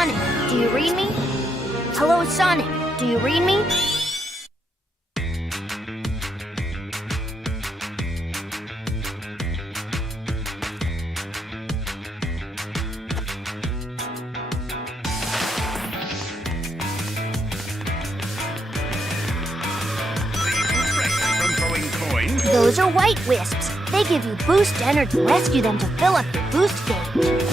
Sonic, do you read me? Hello, Sonic, do you read me? Those are white Wisps. They give you boost energy. Rescue them to fill up your boost gauge.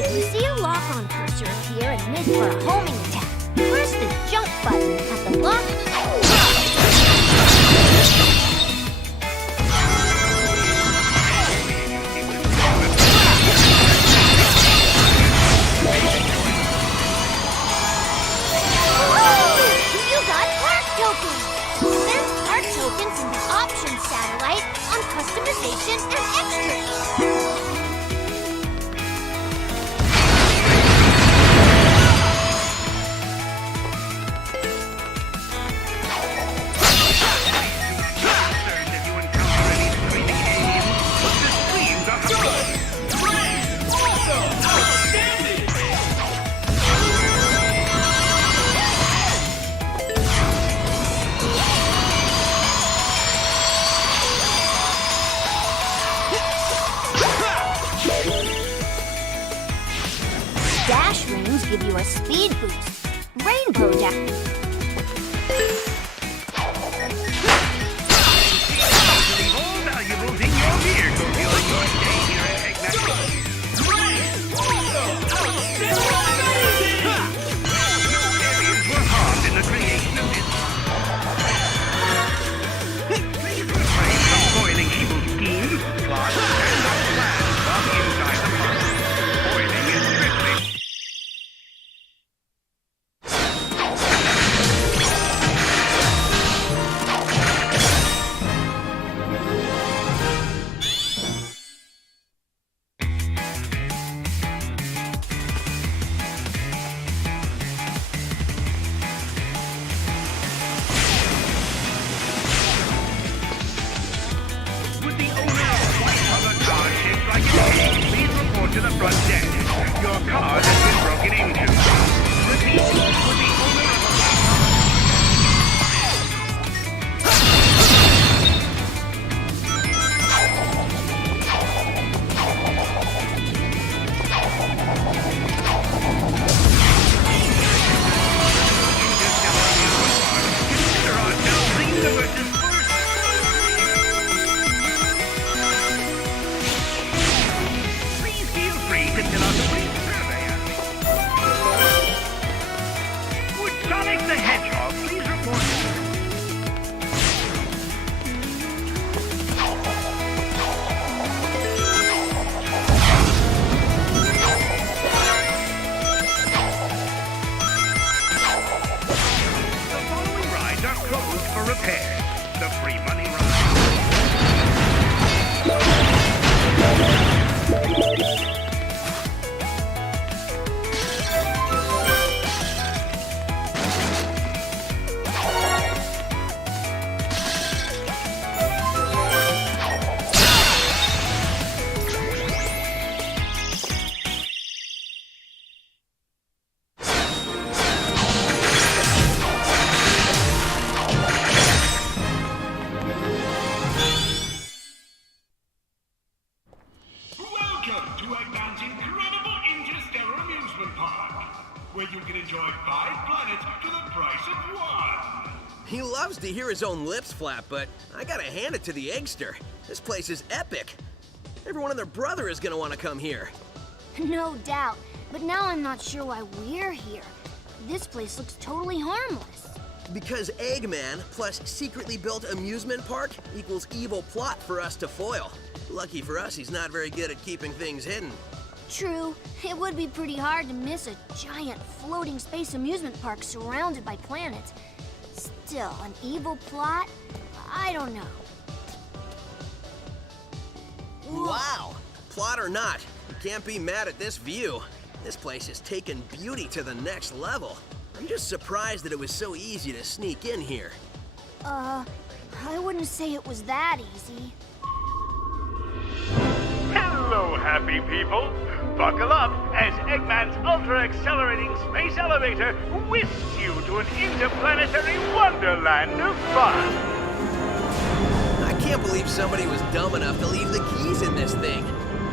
If you see a lock-on cursor appear and mid for a homing attack, press the jump button at the lock. You got park tokens! Spend park tokens in the options satellite on customization and extras. Dash rings give you a speed boost. Rainbow dash. Leave all valuables in your vehicle during your stay here at Eggman. No areas were harmed in the creation of this. Please refrain from foiling evil schemes, plots, and or plans from inside the park. Foiling is strictly to the front deck. Your car has been broken into. Repeat, would the owner of Consider ourselves leading the versus first. Would Sonic the Hedgehog please report? The following rides are closed for repair. The free money ride. Welcome to Eggman's incredible interstellar amusement park, where you can enjoy 5 planets for the price of 1. He loves to hear his own lips flap, but I gotta hand it to the Eggster. This place is epic. Everyone and their brother is gonna want to come here. No doubt, but now I'm not sure why we're here. This place looks totally harmless. Because Eggman plus secretly built amusement park equals evil plot for us to foil. Lucky for us, he's not very good at keeping things hidden. True, it would be pretty hard to miss a giant floating space amusement park surrounded by planets. Still, an evil plot? I don't know. Wow! plot or not, you can't be mad at this view. This place has taken beauty to the next level. I'm just surprised that it was so easy to sneak in here. I wouldn't say it was that easy. Hello, happy people. Buckle up as Eggman's ultra-accelerating space elevator whisks you to an interplanetary wonderland of fun. I can't believe somebody was dumb enough to leave the keys in this thing.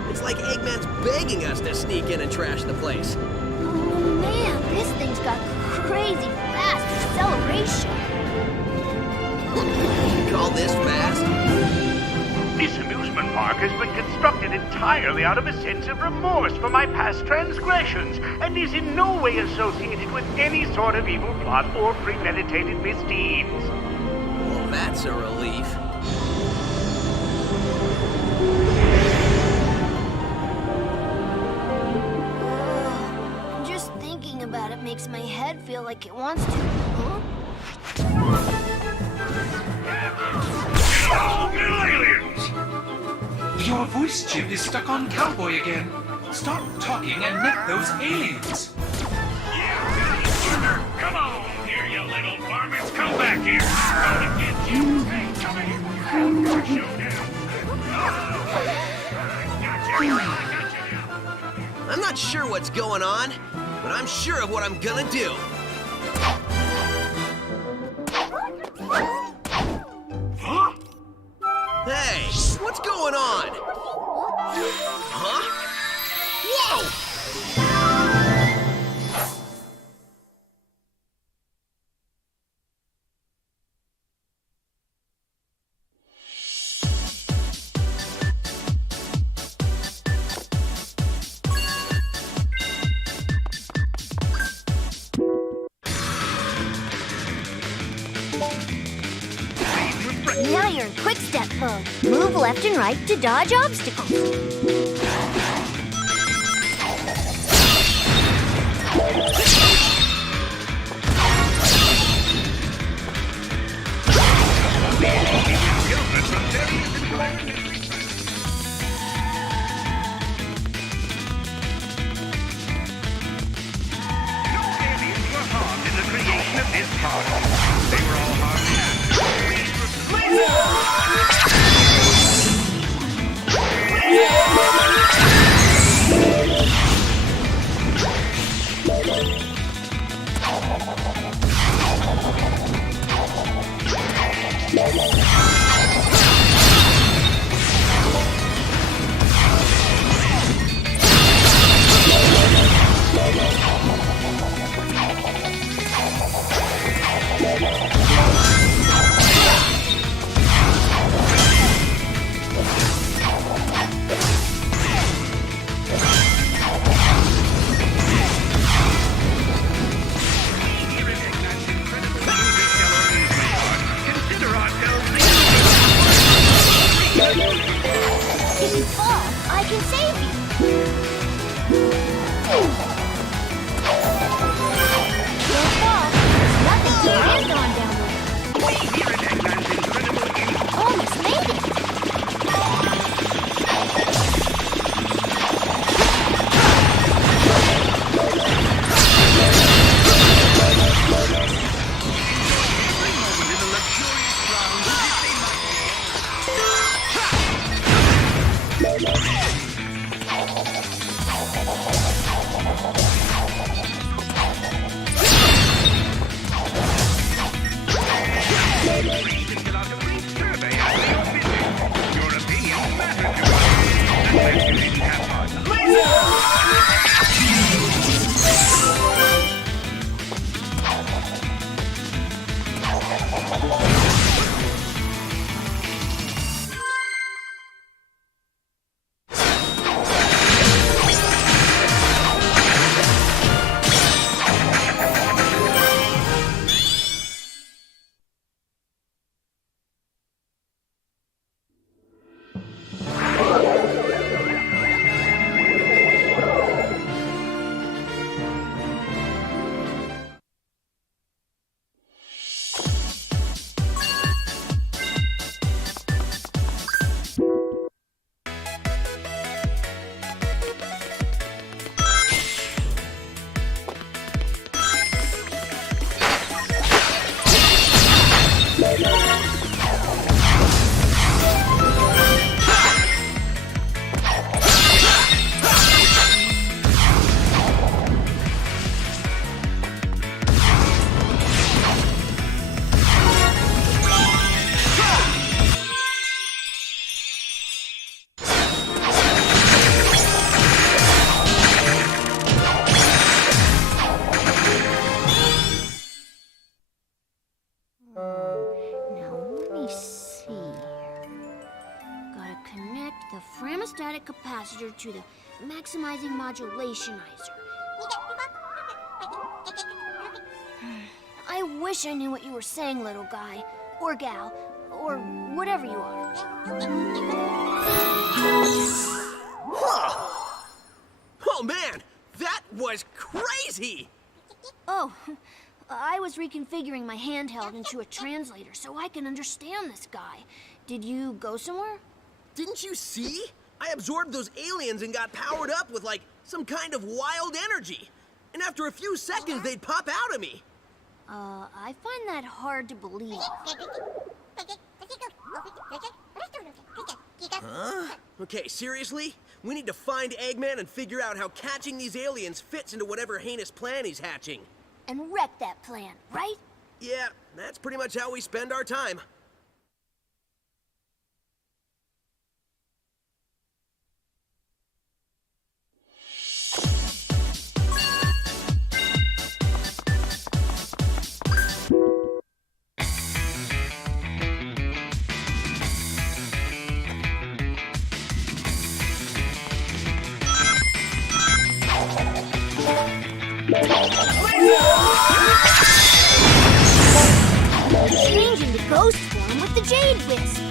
It's like Eggman's begging us to sneak in and trash the place. Oh man, this thing's got crazy fast acceleration. You call this fast? This amusement park has been constructed entirely out of a sense of remorse for my past transgressions and is in no way associated with any sort of evil plot or premeditated misdeeds. Well, that's a relief. Just thinking about it makes my head feel like it wants to. Huh? Oh, little aliens! Your voice chip is stuck on Cowboy again. Stop talking and net those aliens. Yeah, come on here, you little varmints. Come back here. I'm gonna get you. Hey, come here. Showdown. Gotcha. I'm not sure what's going on, but I'm sure of what I'm gonna do. Huh? Hey, what's going on? Huh? Whoa! Now you're in quick step mode. Move left and right to dodge obstacles. Yeah! capacitor to the maximizing modulationizer. I wish I knew what you were saying, little guy, or gal, or whatever you are. Oh man, that was crazy! Oh, I was reconfiguring my handheld into a translator so I can understand this guy. Did you go somewhere? Didn't you see? I absorbed those aliens and got powered up with, like, some kind of wild energy. And after a few seconds, they'd pop out of me. I find that hard to believe. Huh? Okay, seriously? We need to find Eggman and figure out how catching these aliens fits into whatever heinous plan he's hatching. And wreck that plan, right? Yeah, that's pretty much how we spend our time. Change into ghost form with the Jade Wisp.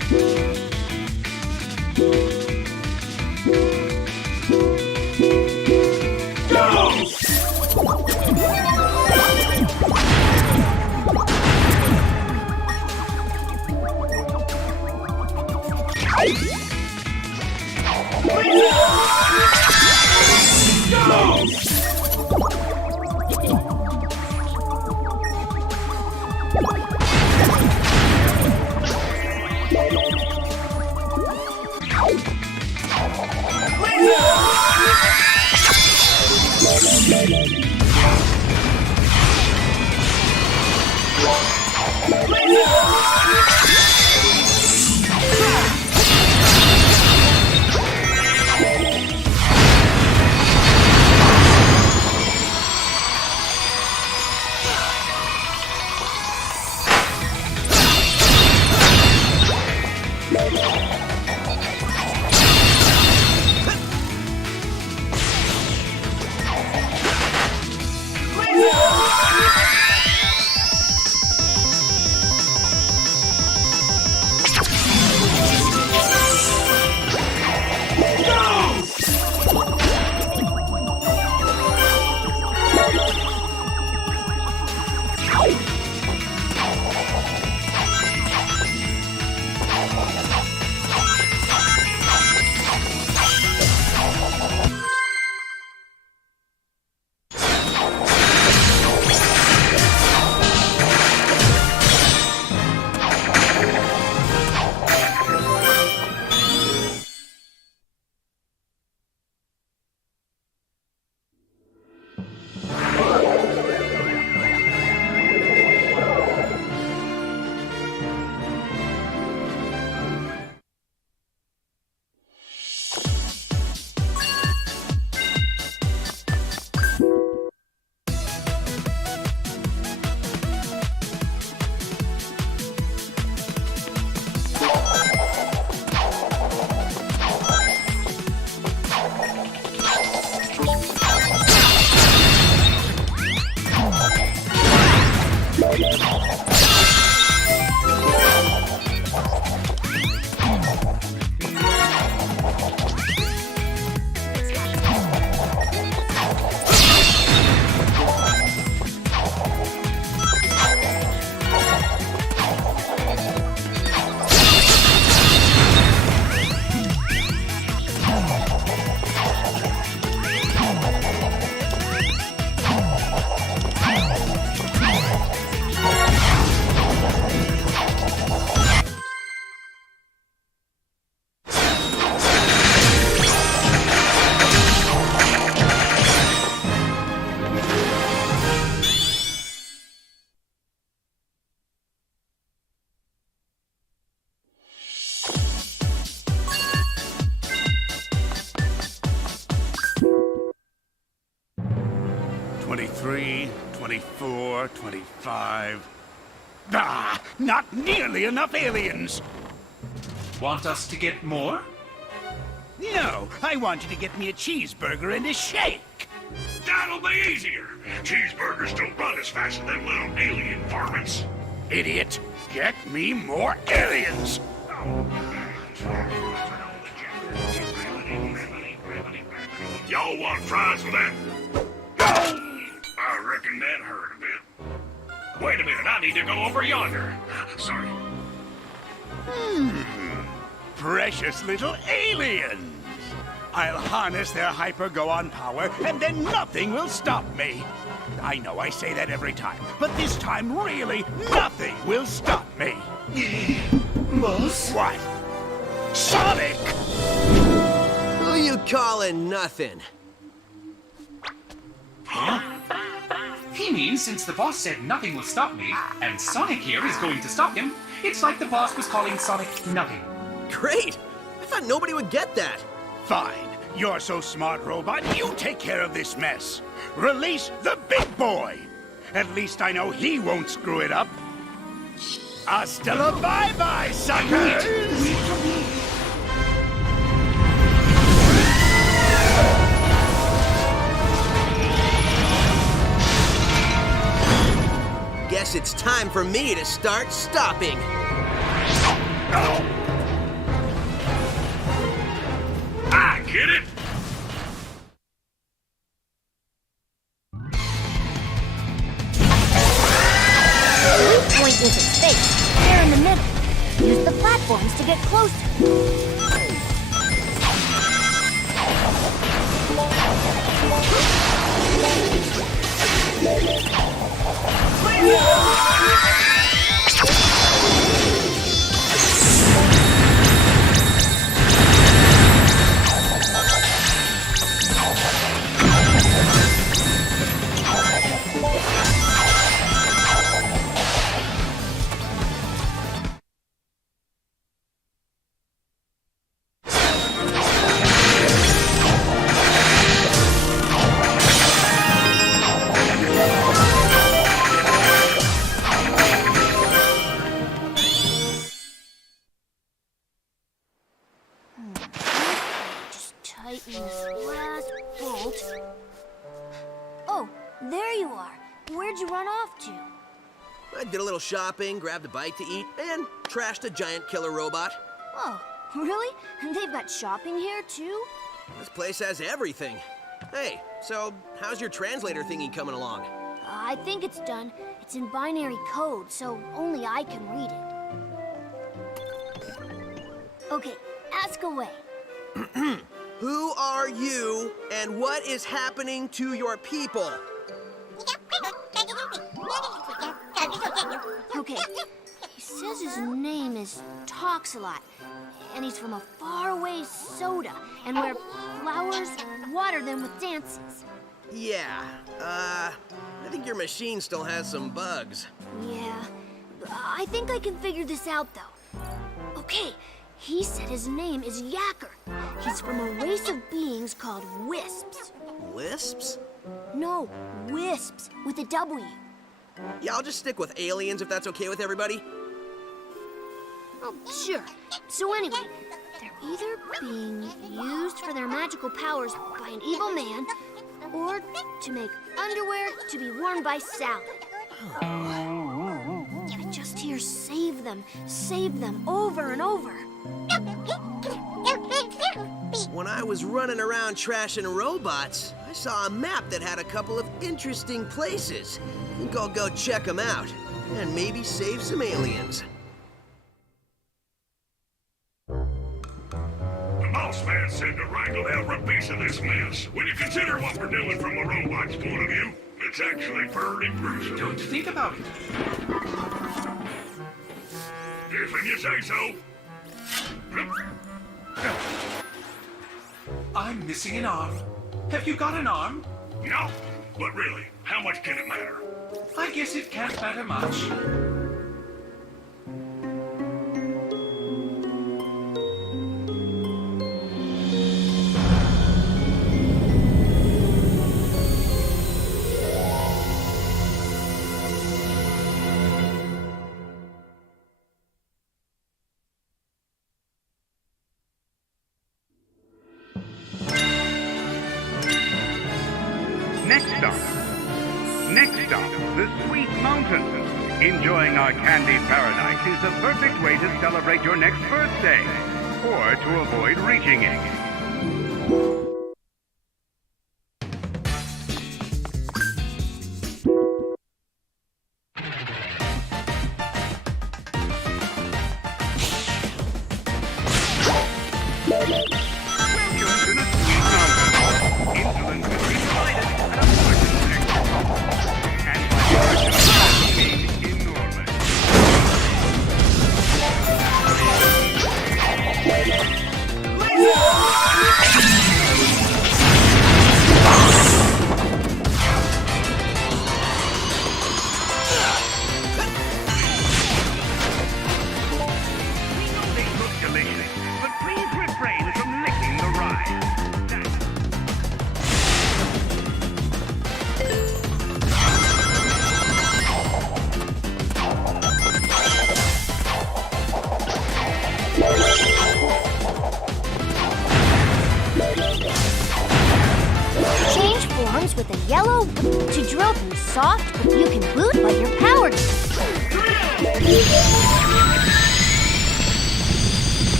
"23, 24, 25. Ah, not nearly enough aliens. Want us to get more? No, I want you to get me a cheeseburger and a shake. That'll be easier. Cheeseburgers don't run as fast as them little alien varmints. Idiot, get me more aliens. Y'all want fries with that? I reckon that hurt a bit. Wait a minute, I need to go over yonder. Sorry. Precious little aliens. I'll harness their hyper-go-on power, and then nothing will stop me. I know I say that every time, but this time, really, nothing will stop me. Boss? What? Sonic! Who you calling nothing? He means since the boss said nothing will stop me, and Sonic here is going to stop him, it's like the boss was calling Sonic nothing. Great! I thought nobody would get that. Fine. You're so smart, robot. You take care of this mess. Release the big boy. At least I know he won't screw it up. Hasta la bye-bye, suckers! Wait for me. Guess it's time for me to start stopping. I get it. Point isn't space. They're in the middle. Use the platforms to get closer. Tighten this last bolt. Oh, there you are. Where'd you run off to? I did a little shopping, grabbed a bite to eat, and trashed a giant killer robot. Oh, really? And they've got shopping here, too? This place has everything. Hey, so how's your translator thingy coming along? I think it's done. It's in binary code, so only I can read it. Okay, ask away. Who are you, and what is happening to your people? Okay, he says his name is Talks a Lot, and he's from a faraway soda, and where flowers water them with dances. Yeah, I think your machine still has some bugs. Yeah, I think I can figure this out, though. Okay, he said his name is Yacker. He's from a race of beings called Wisps. Wisps? No, Wisps, with a W. Yeah, I'll just stick with aliens if that's okay with everybody. Oh, sure. So anyway, they're either being used for their magical powers by an evil man, or to make underwear to be worn by Salad. I just hear save them, over and over. When I was running around trashing robots, I saw a map that had a couple of interesting places. I think I'll go check them out, and maybe save some aliens. The boss man said to wrangle every piece of this mess. When you consider what we're doing from a robot's point of view, it's actually pretty gruesome. Don't think about it. If you say so. I'm missing an arm. Have you got an arm? No, but really, how much can it matter? I guess it can't matter much. Next stop, the Sweet Mountain. Enjoying our candy paradise is the perfect way to celebrate your next birthday, or to avoid reaching it. Change forms with a yellow to drill through soft, but you can boot like you're powered.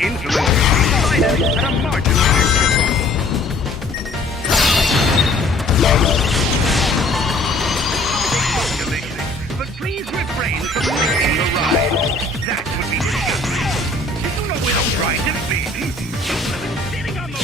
Influence will be provided at a marginal extra cost. Congratulations, but please refrain from taking the ride. That would be disgusting. You know where the prize has been. You have been sitting on the...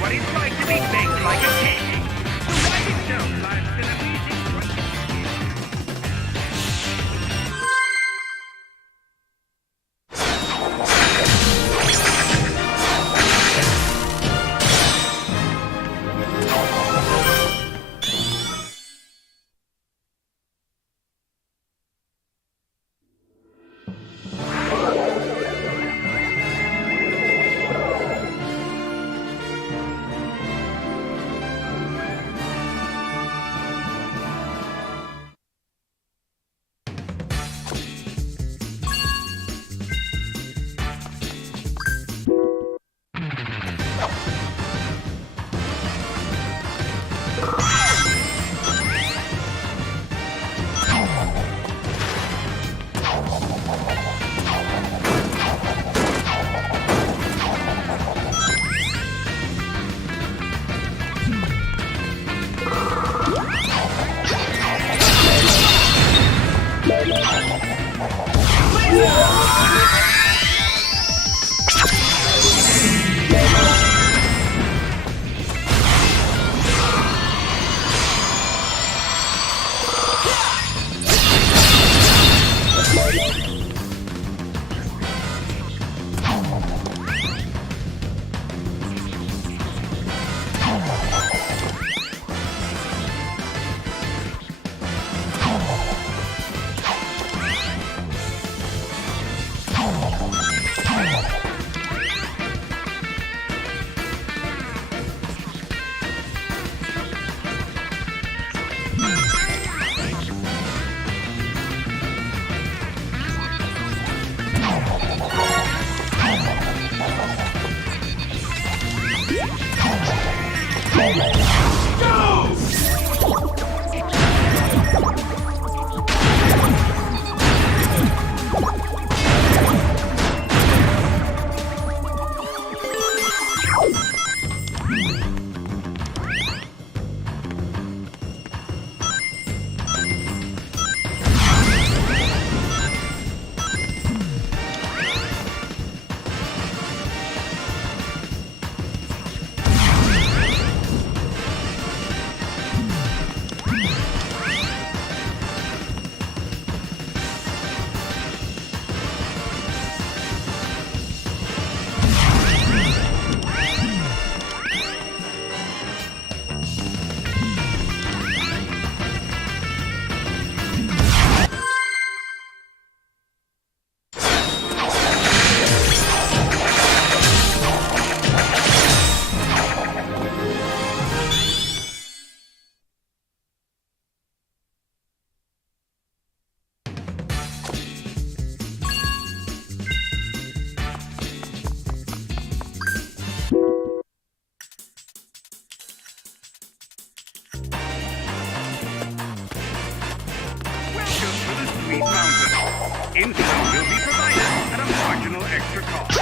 What it's like to be baked like a cake. The ride itself lasts an amazing 20 Insulin will be provided at a marginal extra cost.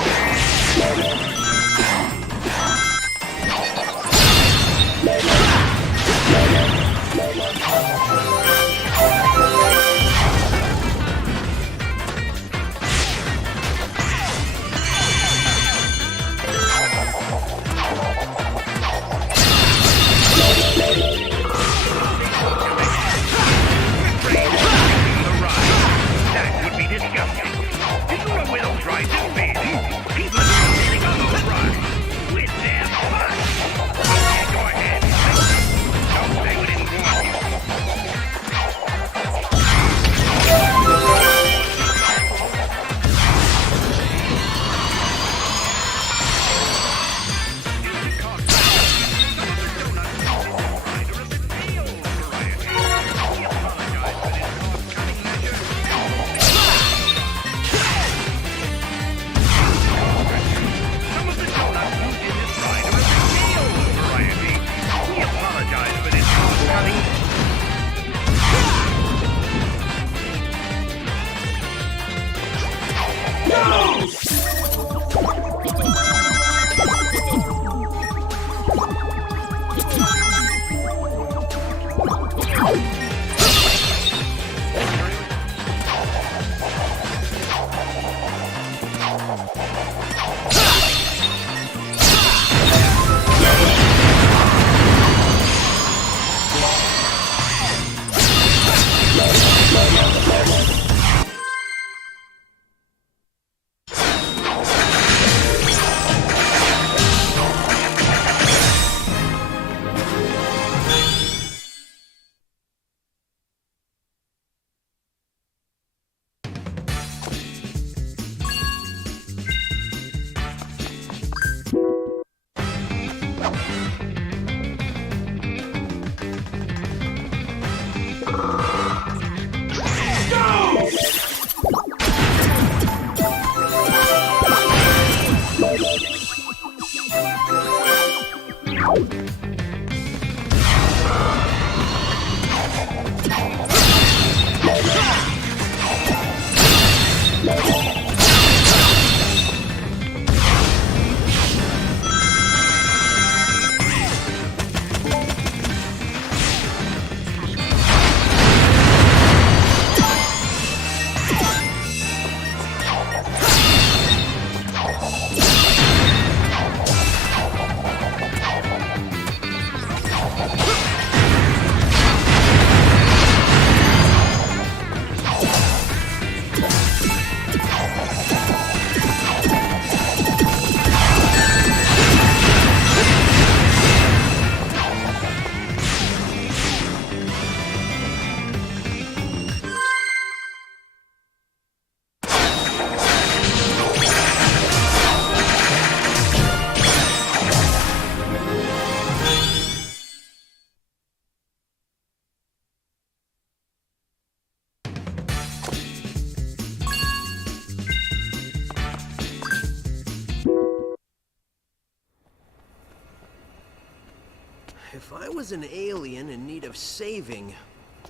If I was an alien in need of saving,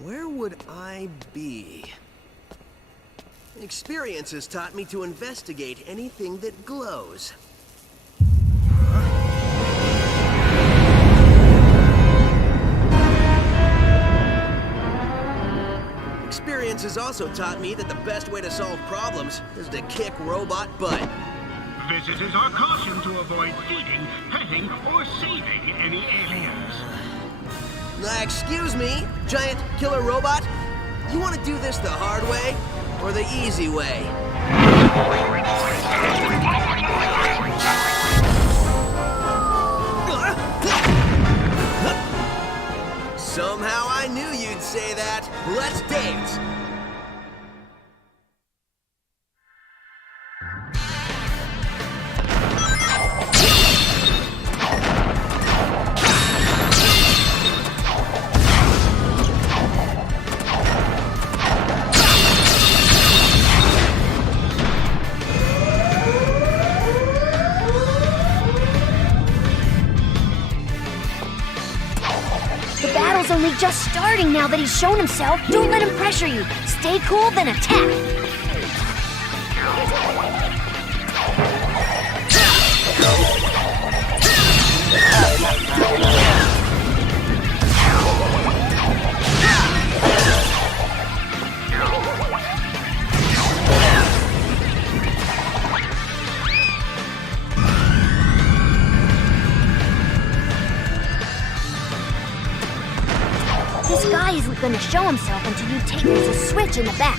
where would I be? Experience has taught me to investigate anything that glows. Experience has also taught me that the best way to solve problems is to kick robot butt. Visitors are cautioned to avoid feeding, petting, or saving any aliens. Excuse me, giant killer robot? You want to do this the hard way or the easy way? Somehow I knew you'd say that. Let's dance. The battle's only just starting now that he's shown himself. Don't let him pressure you. Stay cool, then attack. This guy isn't gonna show himself until you take there's a switch in the back.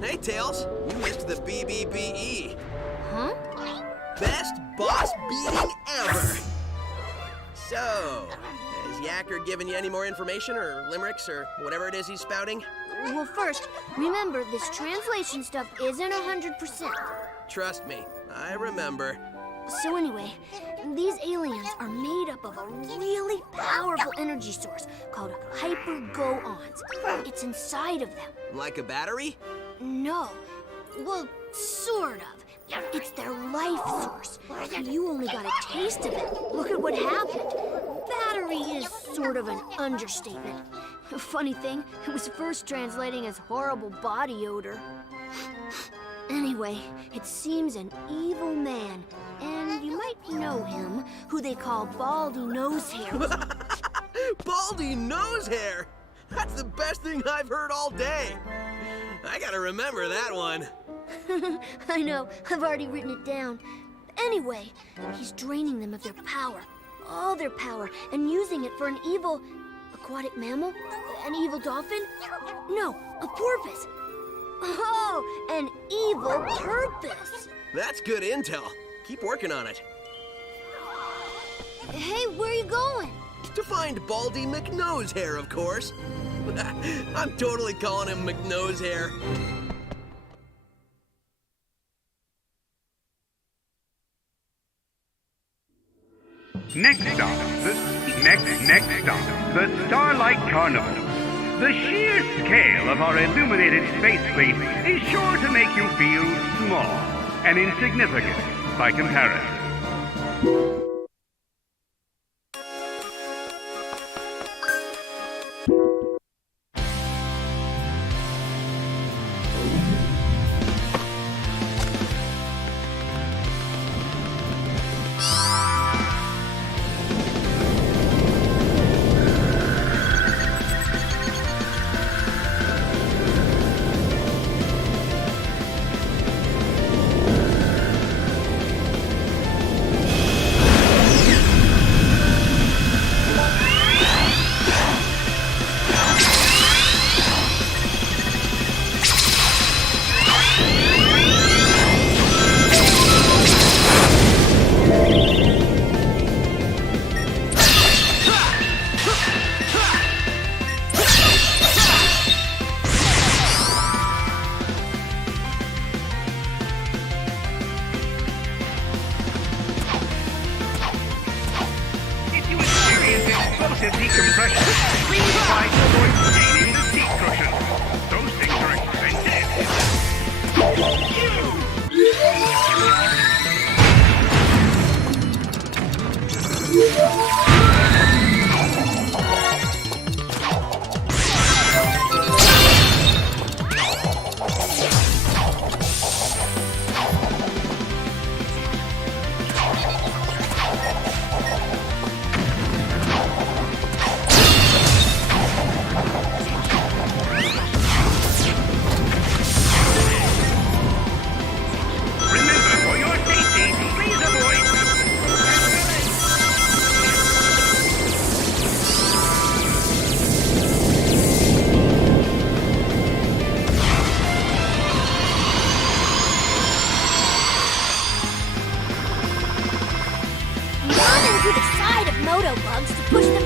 Hey, Tails, you missed the BBBE. Huh? Best boss beating ever. So, has Yacker given you any more information or limericks or whatever it is he's spouting? Well, first, remember, this translation stuff isn't 100%. Trust me, I remember. So anyway, these aliens are made up of a really powerful energy source called hyper-go-ons. It's inside of them. Like a battery? No. Well, sort of. It's their life source. You only got a taste of it. Look at what happened. Battery is sort of an understatement. Funny thing, it was first translating as horrible body odor. Anyway, it seems an evil man, and you might know him, who they call Baldy Nosehair. Baldy Nosehair! That's the best thing I've heard all day. I gotta remember that one. I know, I've already written it down. Anyway, he's draining them of their power, all their power, and using it for an evil aquatic mammal? An evil dolphin? No, a porpoise. Oh, an evil purpose. That's good intel. Keep working on it. Hey, where are you going? To find Baldy McNosehair, of course. I'm totally calling him McNosehair. Next stop, the Starlight Carnival. The sheer scale of our illuminated space fleet is sure to make you feel small and insignificant by comparison. explosive decompression. Please try to avoid staining the seat cushion. Those things are expensive. To the side of Motobugs to push them.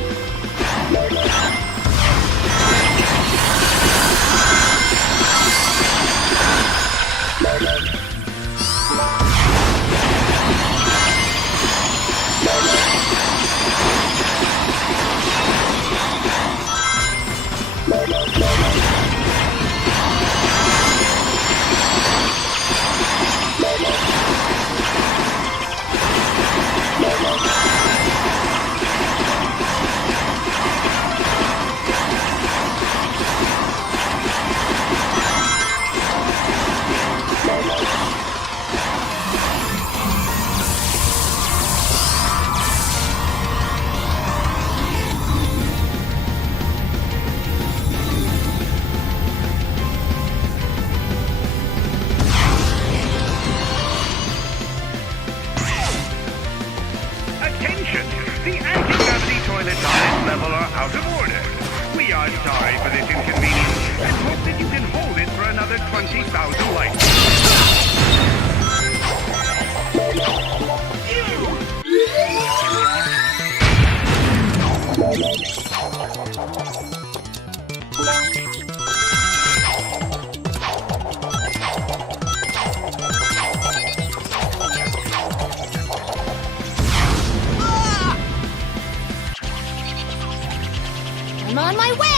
Attention! The anti-gravity toilets on this level are out of order. We are sorry for this inconvenience and hope that you can hold it for another 20,000 life. I'm on my way!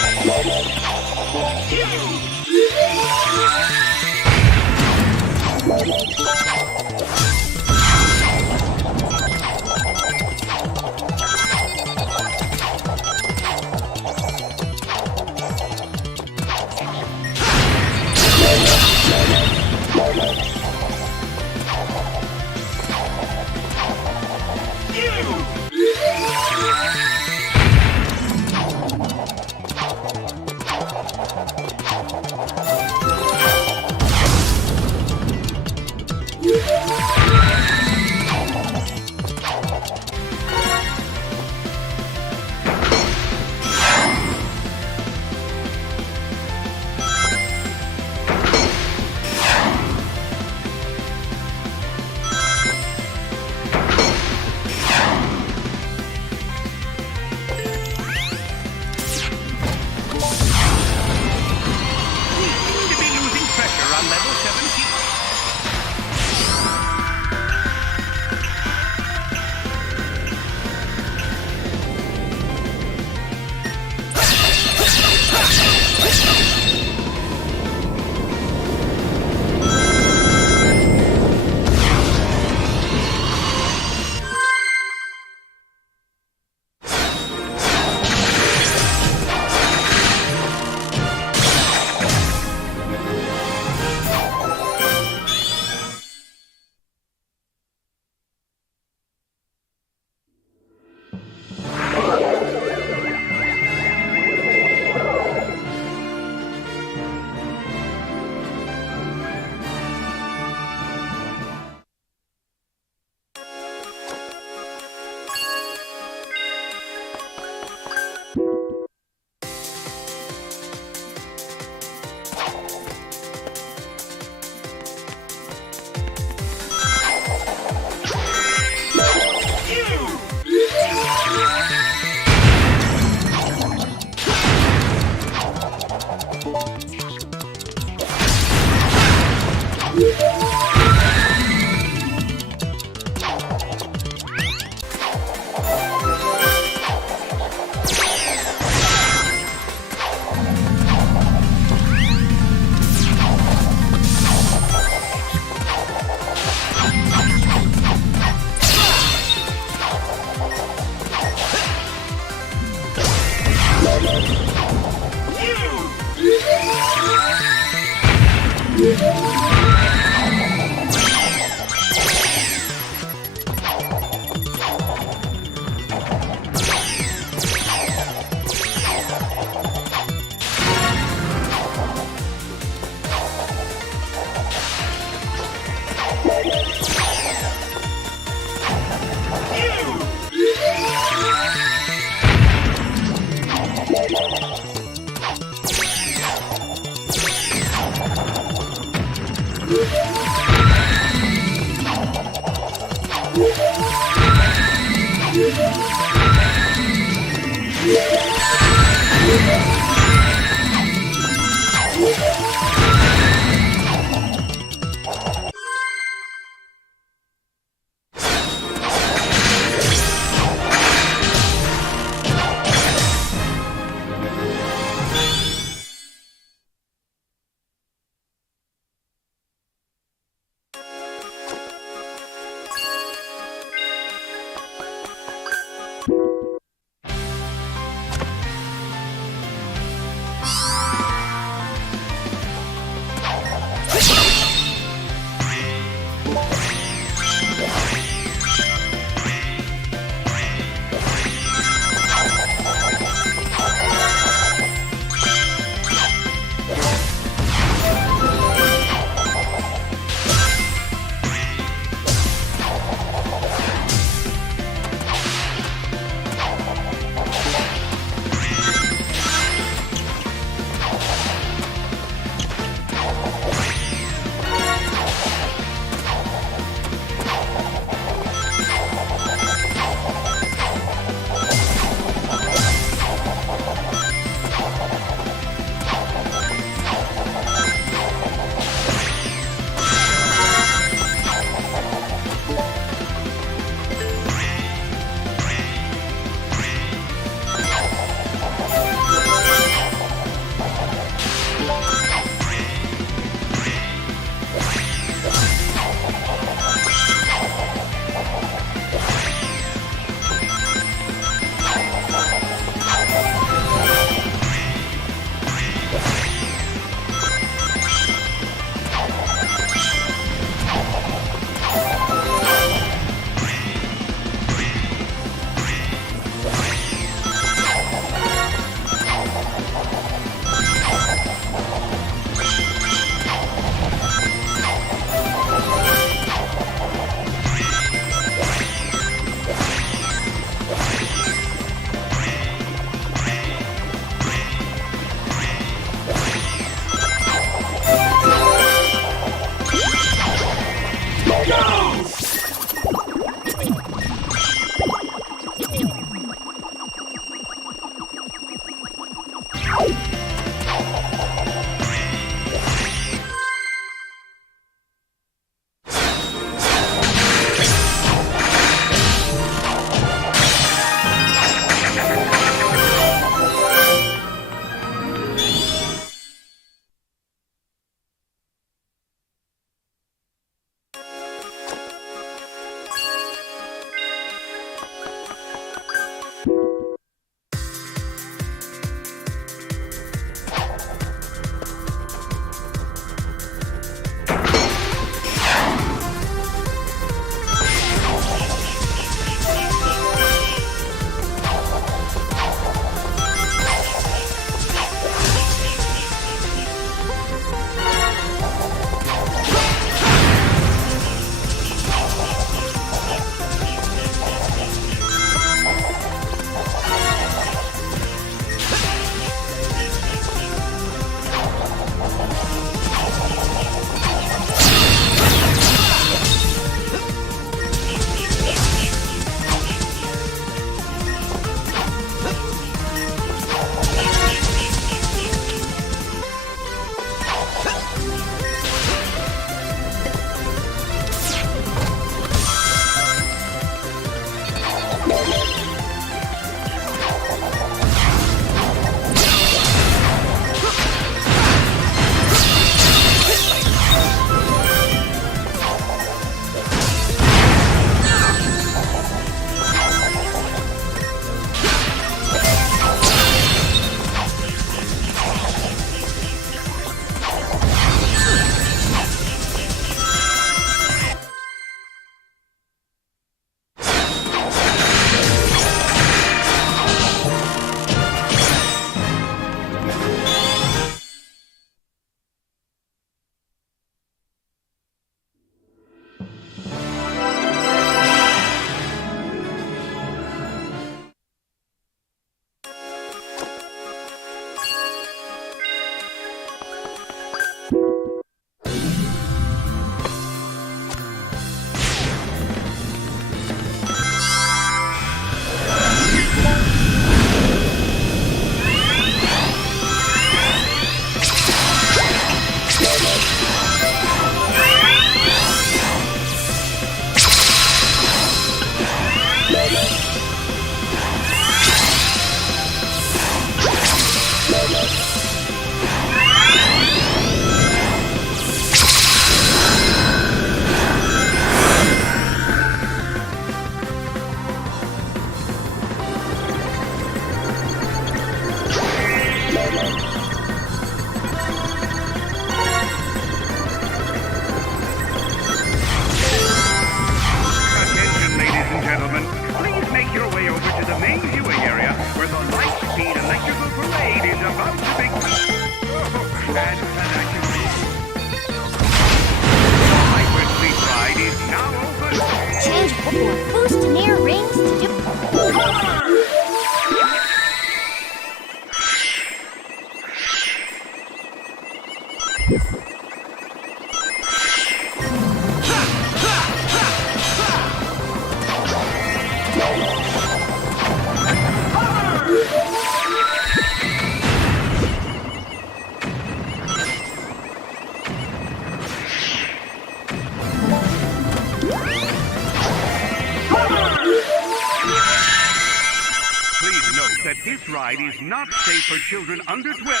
This ride is not safe for children under 12.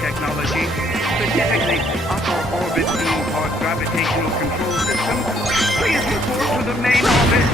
Technology, specifically upper orbit beam pod gravitational control system. Please report to the main office.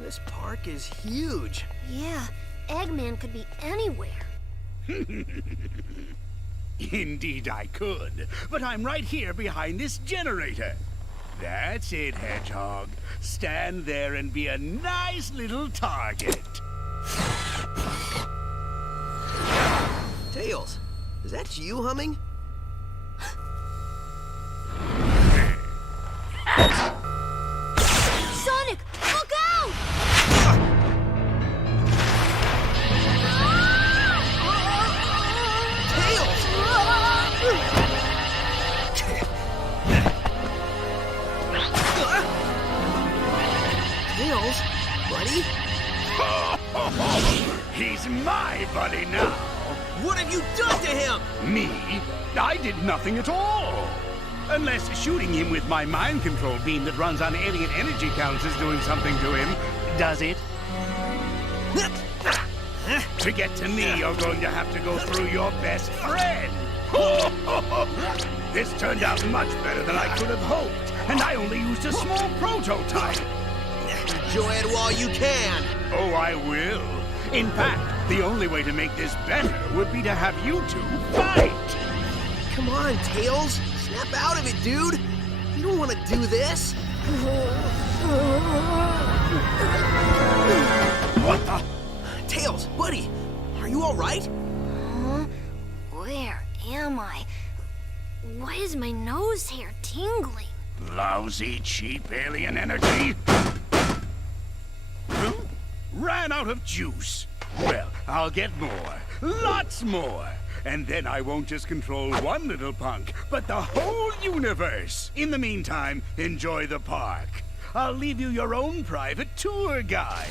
This park is huge. Yeah, Eggman could be anywhere. Indeed I could, but I'm right here behind this generator. That's it, Hedgehog. Stand there and be a nice little target. Tails, is that you humming? Sonic, look out! Tails! Tails, buddy? He's my buddy now. What have you done to him? Me? I did nothing at all. Unless shooting him with my mind control beam that runs on alien energy counts is doing something to him. Does it? To get to me, you're going to have to go through your best friend. This turned out much better than I could have hoped, and I only used a small prototype. Enjoy it while you can. Oh, I will. In fact, the only way to make this better would be to have you two fight. Come on, Tails. Snap out of it, dude. You don't want to do this. What the? Tails, buddy, are you all right? Huh? Where am I? Why is my nose hair tingling? Lousy, cheap alien energy. Huh? Ran out of juice. Well, I'll get more. Lots more. And then I won't just control one little punk, but the whole universe. In the meantime, enjoy the park. I'll leave you your own private tour guide.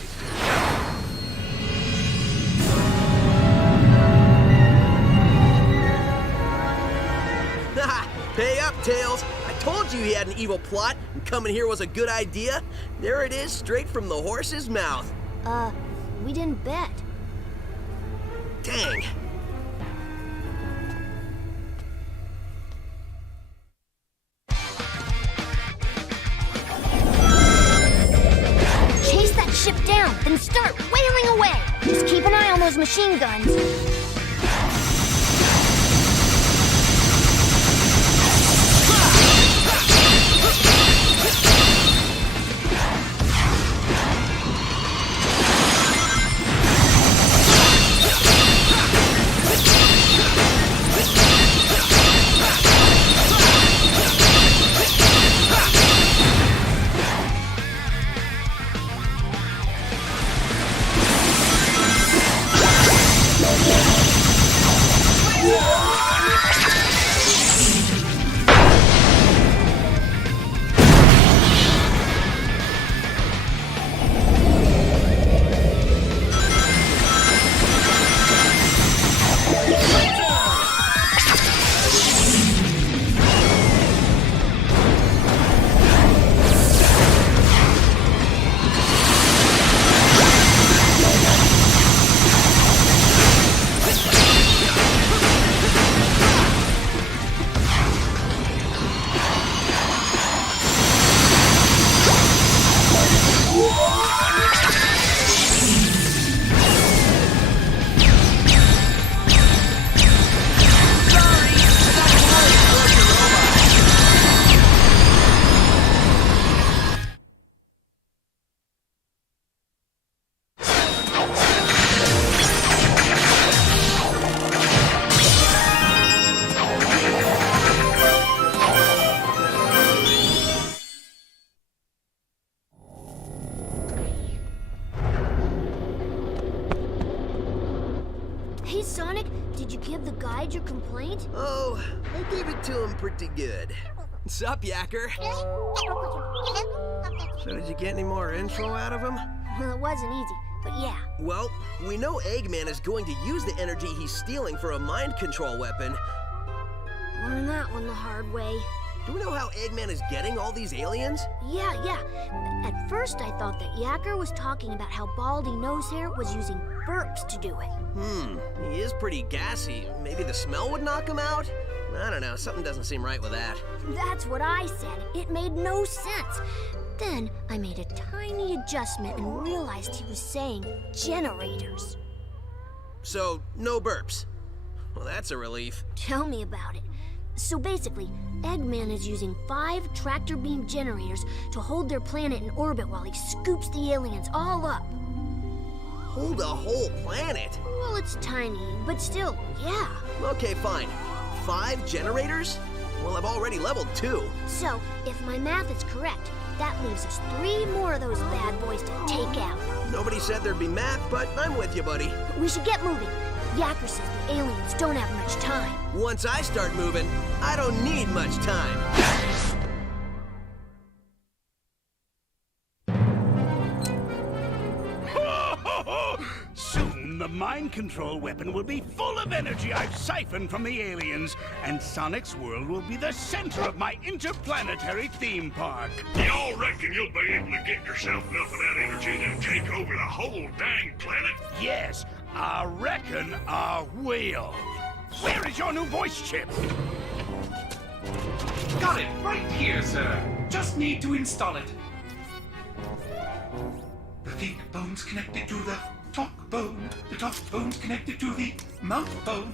Pay up, Tails. I told you he had an evil plot, and coming here was a good idea. There it is, straight from the horse's mouth. We didn't bet. Dang. Chase that ship down, then start wailing away. Just keep an eye on those machine guns. Hey, Sonic, did you give the guide your complaint? Oh, I gave it to him pretty good. Sup, Yacker? So did you get any more info out of him? Well, it wasn't easy, but yeah. Well, we know Eggman is going to use the energy he's stealing for a mind control weapon. Learned that one the hard way. Do we know how Eggman is getting all these aliens? Yeah. At first, I thought that Yacker was talking about how Baldy Nosehair was using burps to do it. He is pretty gassy. Maybe the smell would knock him out? I don't know, something doesn't seem right with that. That's what I said. It made no sense. Then I made a tiny adjustment and realized he was saying generators. So, no burps. Well, that's a relief. Tell me about it. So basically, Eggman is using 5 tractor beam generators to hold their planet in orbit while he scoops the aliens all up. pulled a whole planet. Well, it's tiny, but still, yeah. Okay, fine. 5 generators? Well, I've already leveled 2. So, if my math is correct, that leaves us 3 more of those bad boys to take out. Nobody said there'd be math, but I'm with you, buddy. We should get moving. Yacker says the aliens don't have much time. Once I start moving, I don't need much time. Soon the mind control weapon will be full of energy I've siphoned from the aliens, and Sonic's world will be the center of my interplanetary theme park. Y'all reckon you'll be able to get yourself enough of that energy to take over the whole dang planet? Yes, I reckon I will. Where is your new voice chip? Got it right here, sir. Just need to install it. The think bone's connected to the talk bone. The talk bone's connected to the mouth bone.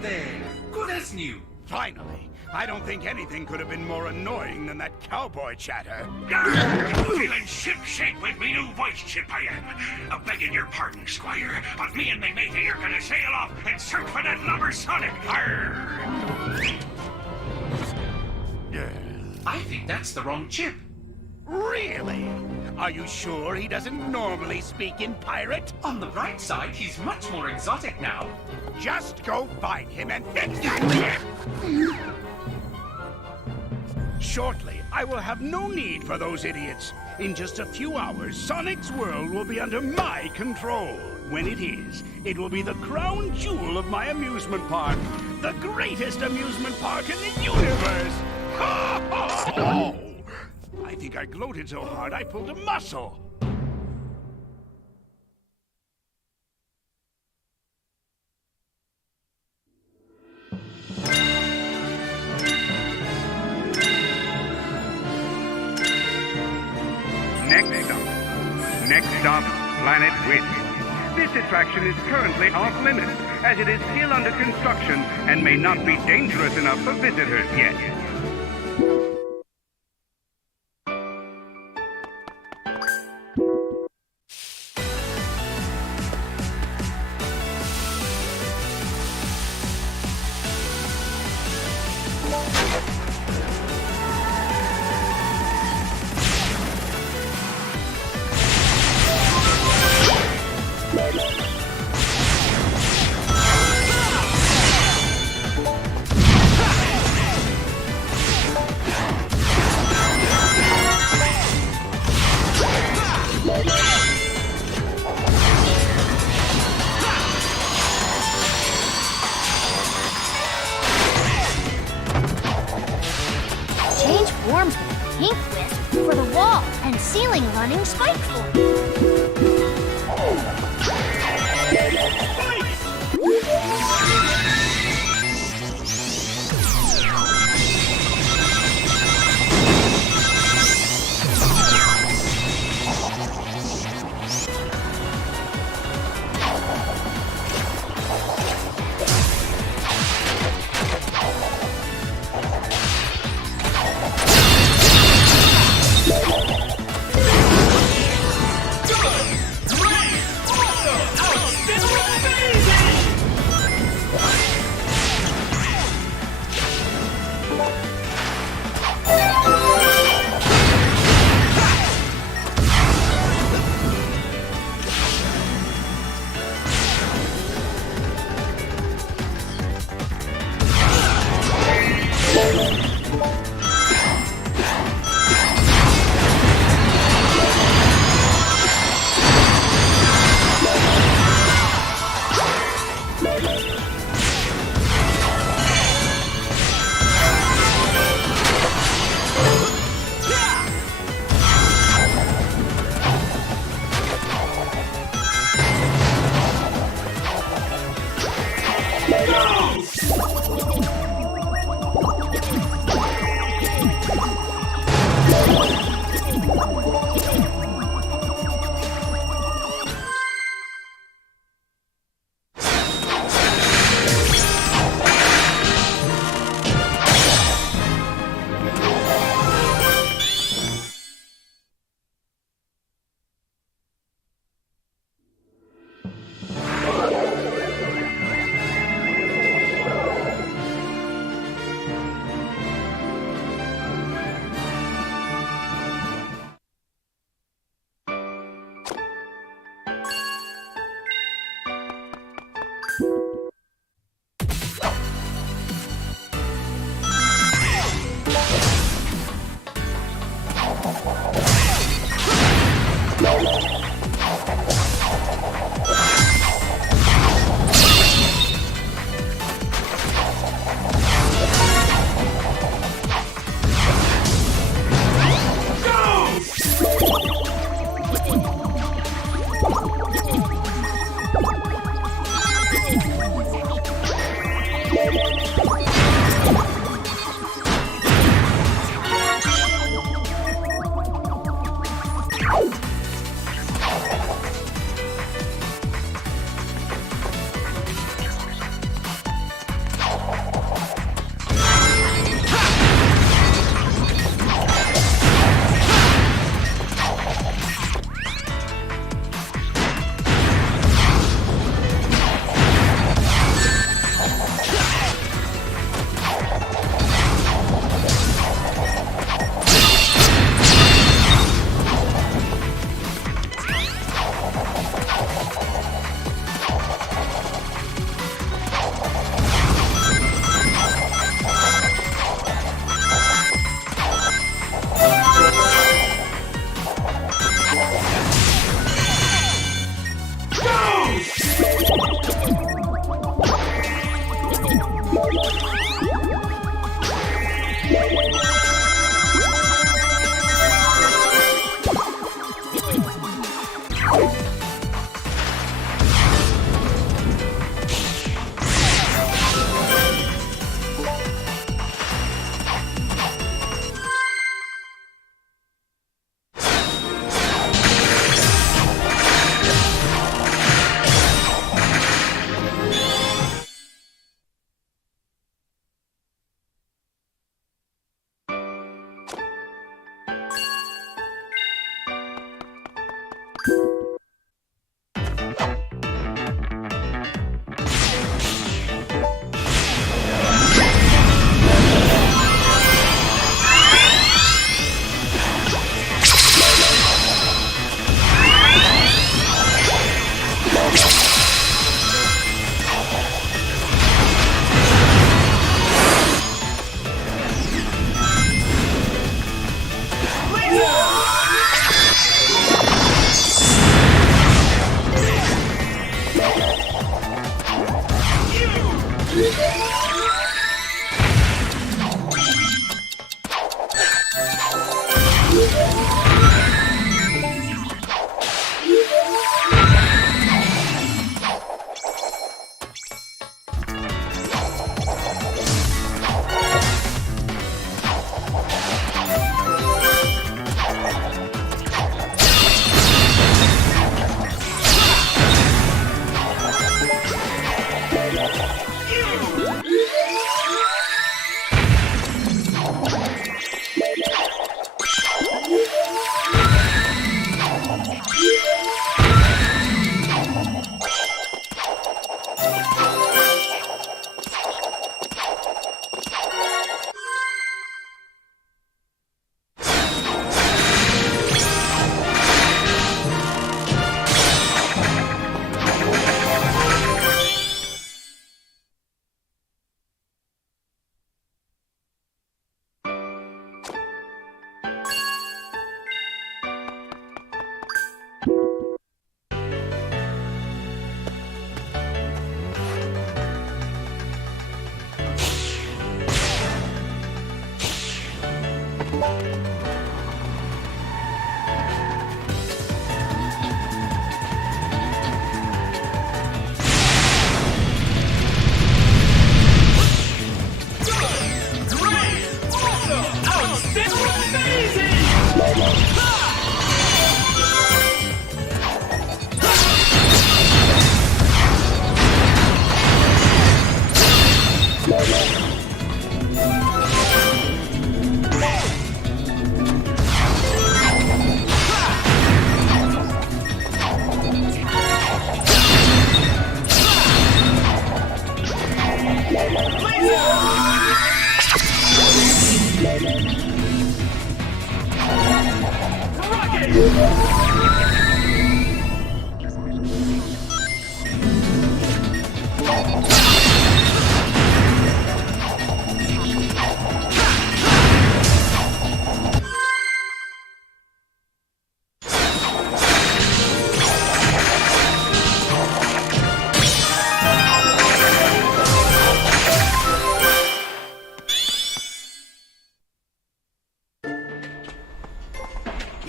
There, good as new. Finally. I don't think anything could have been more annoying than that cowboy chatter. Feeling ship-shape with me new voice chip I am. Begging your pardon, Squire, but me and me matey are gonna sail off and search for that lubber Sonic. Arr! I think that's the wrong chip. Really? Are you sure he doesn't normally speak in pirate? On the bright side, he's much more exotic now. Just go find him and fix that chip! Shortly, I will have no need for those idiots. In just a few hours, Sonic's world will be under my control. When it is, it will be the crown jewel of my amusement park. The greatest amusement park in the universe! Ha ha ha! I think I gloated so hard I pulled a muscle. Next stop, Planet Wisps. This attraction is currently off limits, as it is still under construction and may not be dangerous enough for visitors yet. Change forms with a pink wisp for the wall and ceiling running spike form.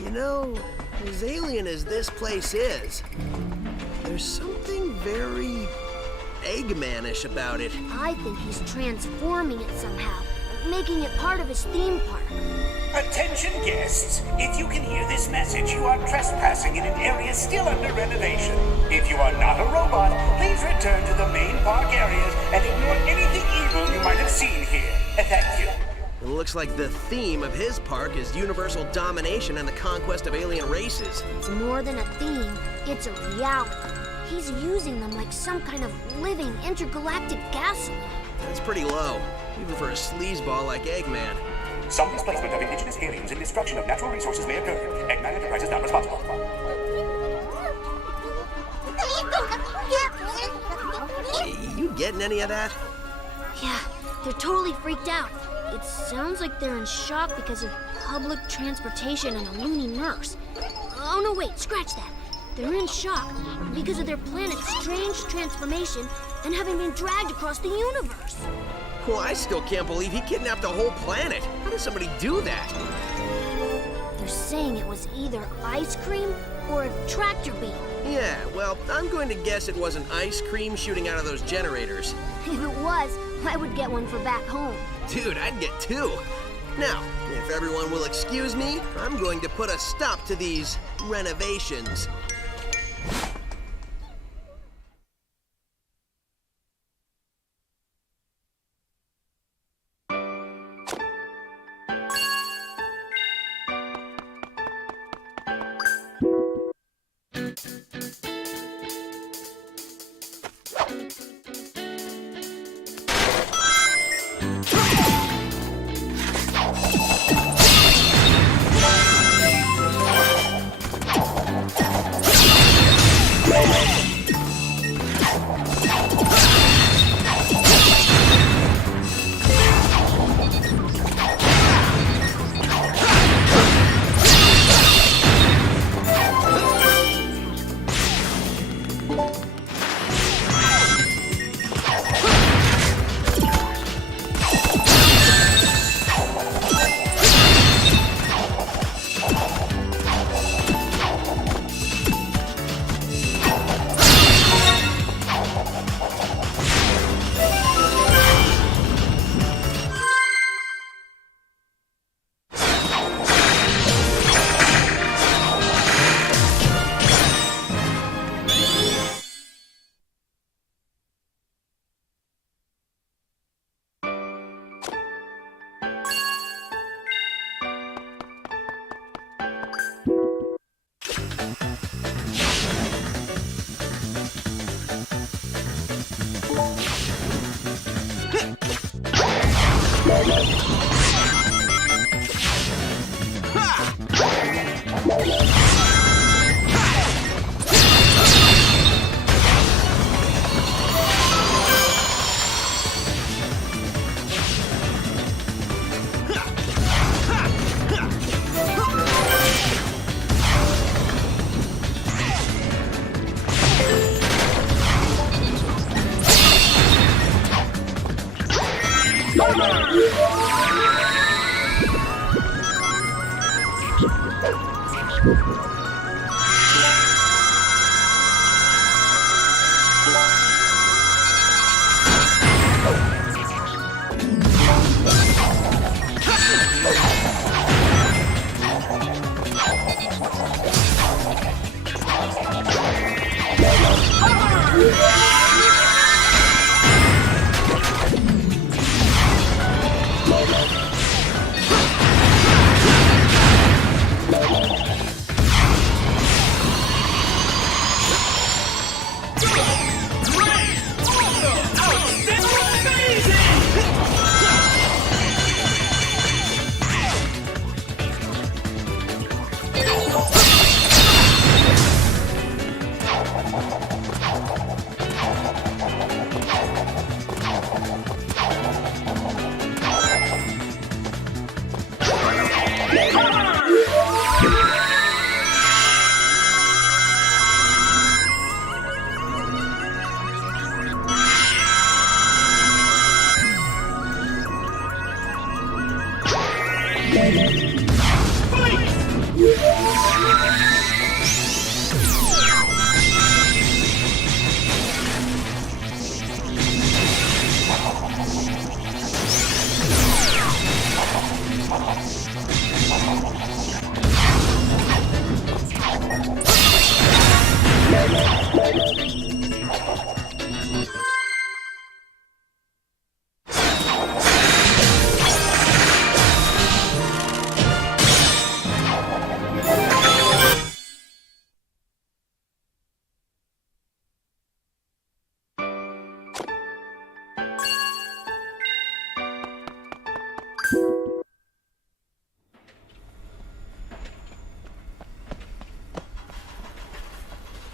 You know, as alien as this place is, there's something very Eggman-ish about it. I think he's transforming it somehow, making it part of his theme park. Attention guests, if you can hear this message, you are trespassing in an area still under renovation. If you are not a robot, please return to the main park areas and ignore anything evil you might have seen here. Thank you. It looks like the theme of his park is universal domination and the conquest of alien races. It's more than a theme, it's a reality. He's using them like some kind of living intergalactic gasoline. That's pretty low, even for a sleazeball like Eggman. Some displacement of indigenous aliens and destruction of natural resources may occur. Eggman Enterprises not responsible. You getting any of that? Yeah, they're totally freaked out. It sounds like they're in shock because of public transportation and a loony nurse. Oh no, wait, scratch that. They're in shock because of their planet's strange transformation and having been dragged across the universe. Well, I still can't believe he kidnapped the whole planet. How does somebody do that? They're saying it was either ice cream or a tractor beam. Yeah, well, I'm going to guess it was an ice cream shooting out of those generators. If it was, I would get one for back home. Dude, I'd get two. Now, if everyone will excuse me, I'm going to put a stop to these renovations.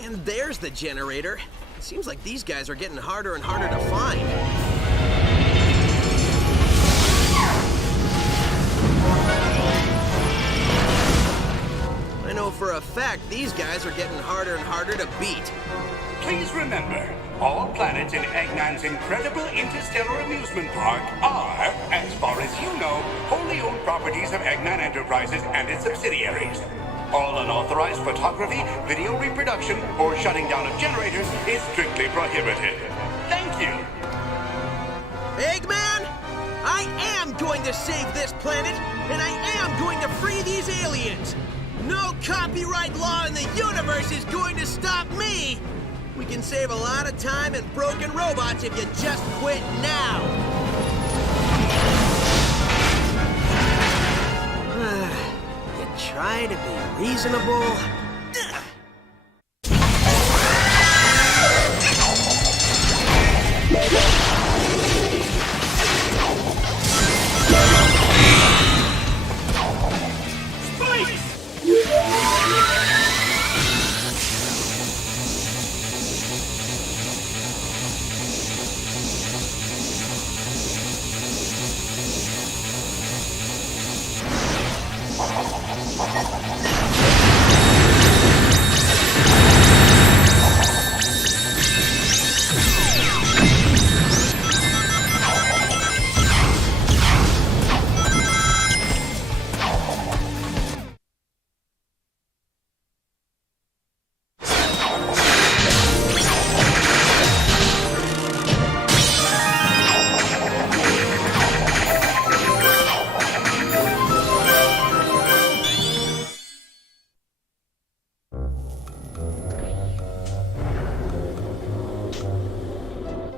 And there's the generator. It seems like these guys are getting harder and harder to find. I know for a fact these guys are getting harder and harder to beat. Please remember, all planets in Eggman's incredible interstellar amusement park are, as far as you know, wholly owned properties of Eggman Enterprises and its subsidiaries. All unauthorized photography, video reproduction, or shutting down of generators is strictly prohibited. Thank you. Eggman, I am going to save this planet, and I am going to free these aliens. No copyright law in the universe is going to stop me. We can save a lot of time and broken robots if you just quit now. You try to be reasonable.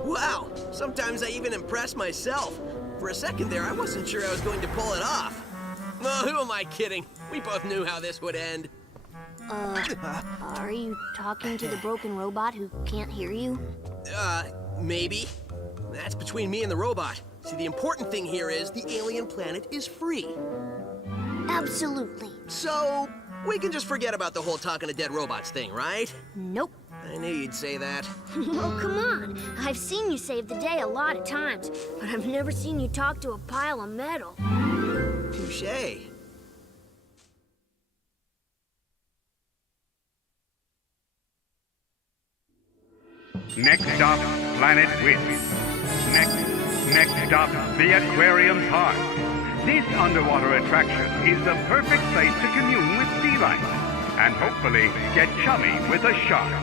Wow, sometimes I even impress myself. For a second there, I wasn't sure I was going to pull it off. Oh, who am I kidding? We both knew how this would end. Are you talking to the broken robot who can't hear you? Maybe. That's between me and the robot. See, the important thing here is the alien planet is free. Absolutely. So, we can just forget about the whole talking to dead robots thing, right? Nope. I knew you'd say that. Oh, come on. I've seen you save the day a lot of times, but I've never seen you talk to a pile of metal. Touché. Next stop, Planet Wisps. Next stop, the Aquarium Park. This underwater attraction is the perfect place to commune with sea life and hopefully get chummy with a shark.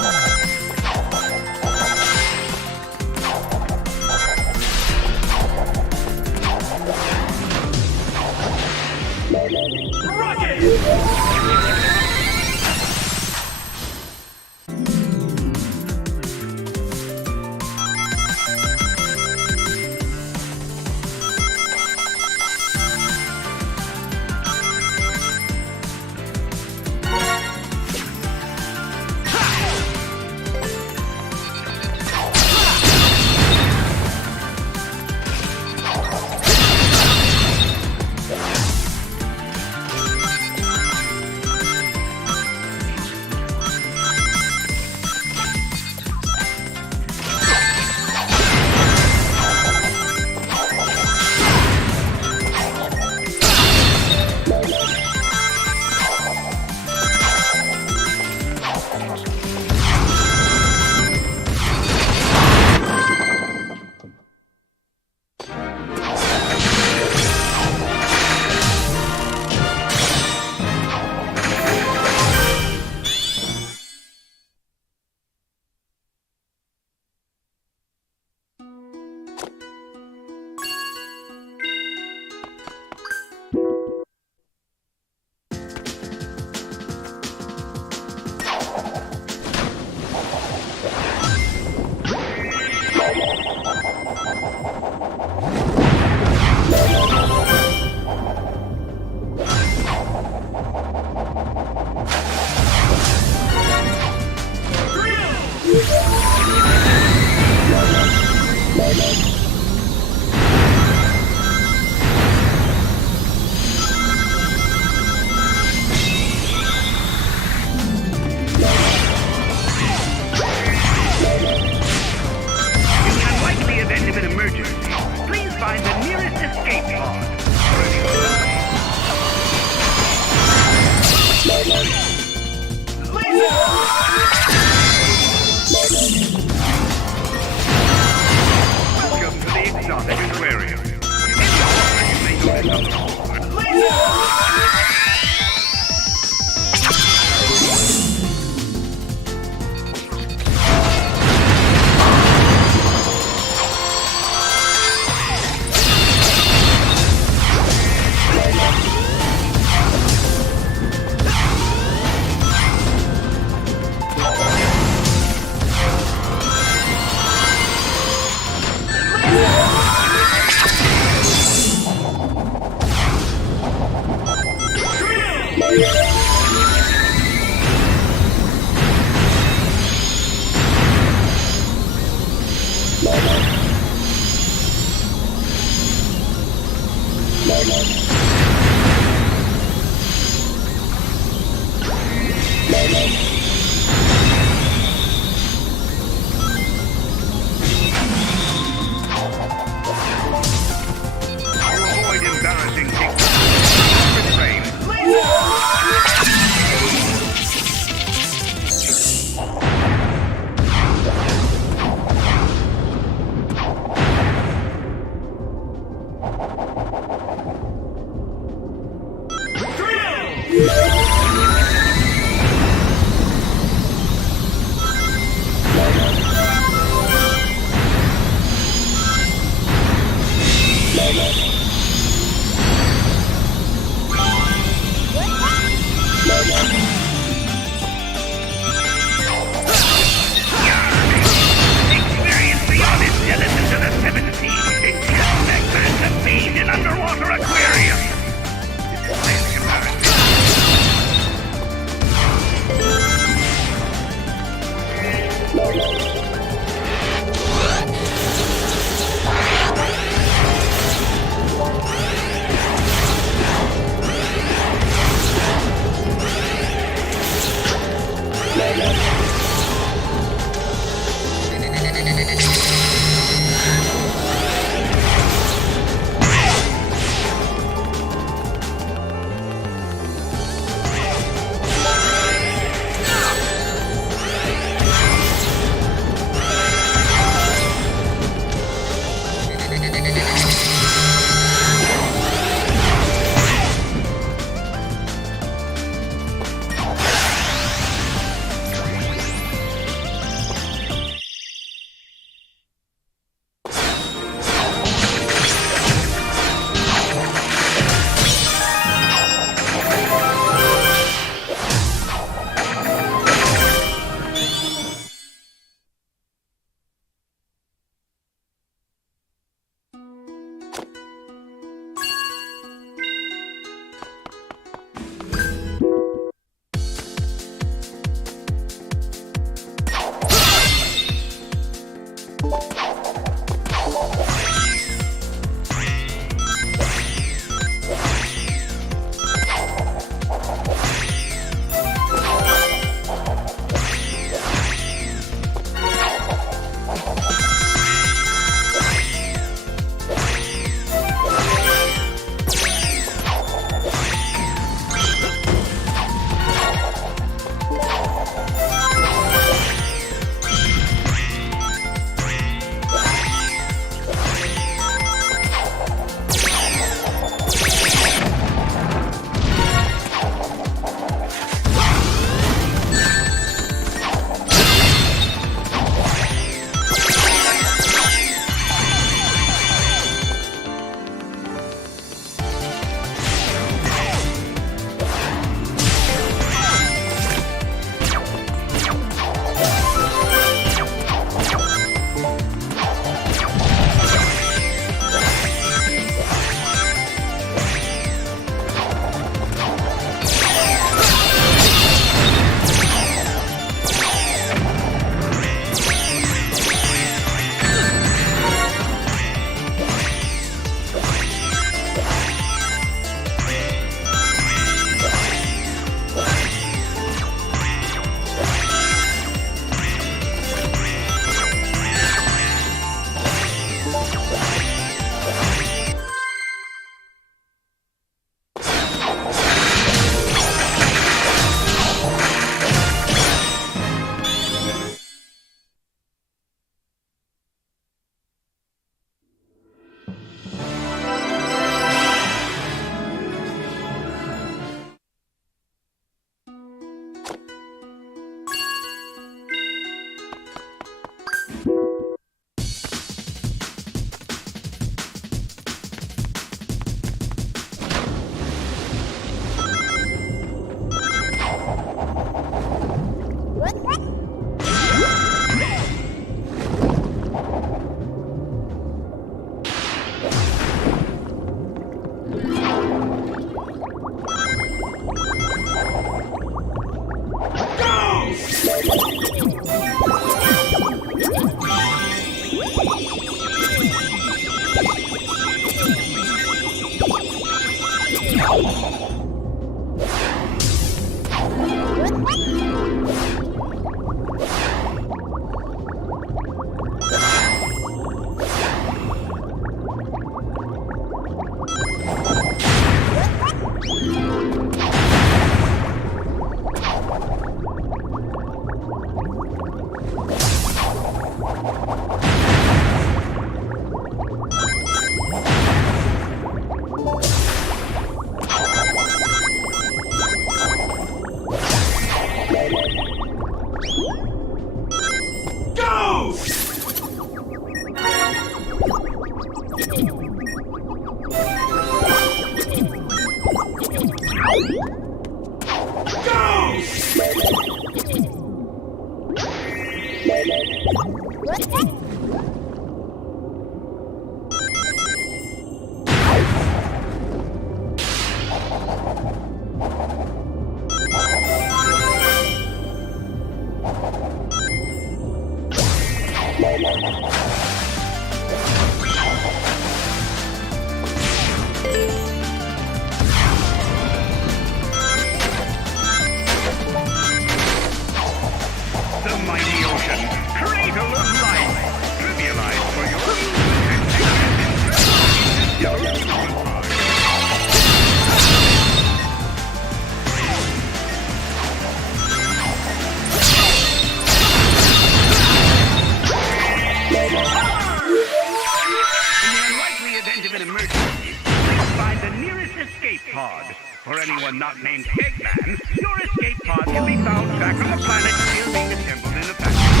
For anyone not named Eggman, your escape pod can be found back on the planet still being assembled in the factory.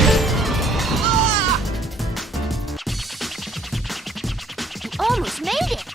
You almost made it!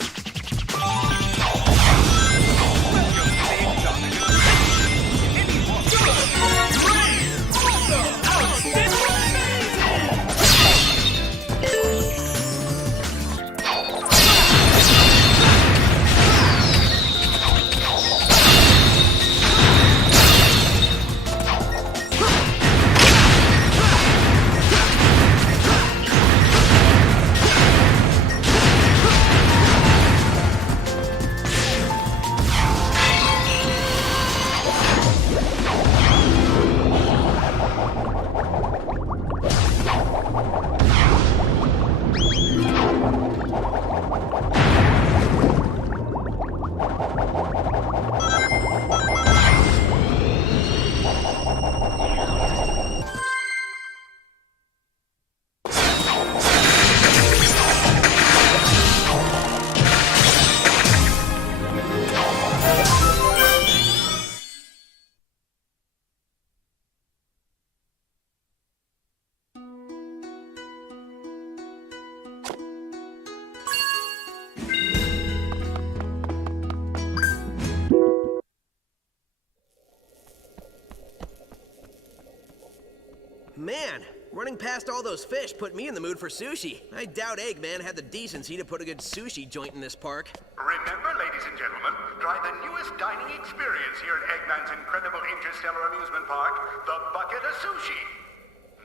past all those fish put me in the mood for sushi. I doubt Eggman had the decency to put a good sushi joint in this park. Remember, ladies and gentlemen, try the newest dining experience here at Eggman's incredible interstellar amusement park, the bucket of sushi.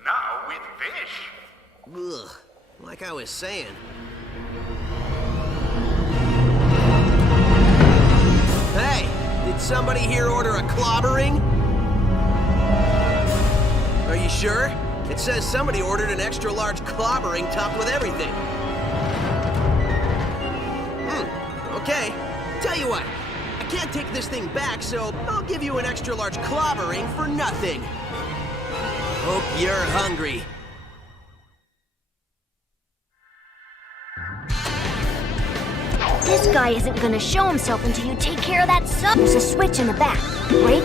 Now with fish. Ugh, like I was saying. Hey, did somebody here order a clobbering? Are you sure? It says somebody ordered an extra large clobbering topped with everything. Okay. Tell you what, I can't take this thing back, so I'll give you an extra large clobbering for nothing. Hope you're hungry. This guy isn't gonna show himself until you take care of that sub. There's a switch in the back, right?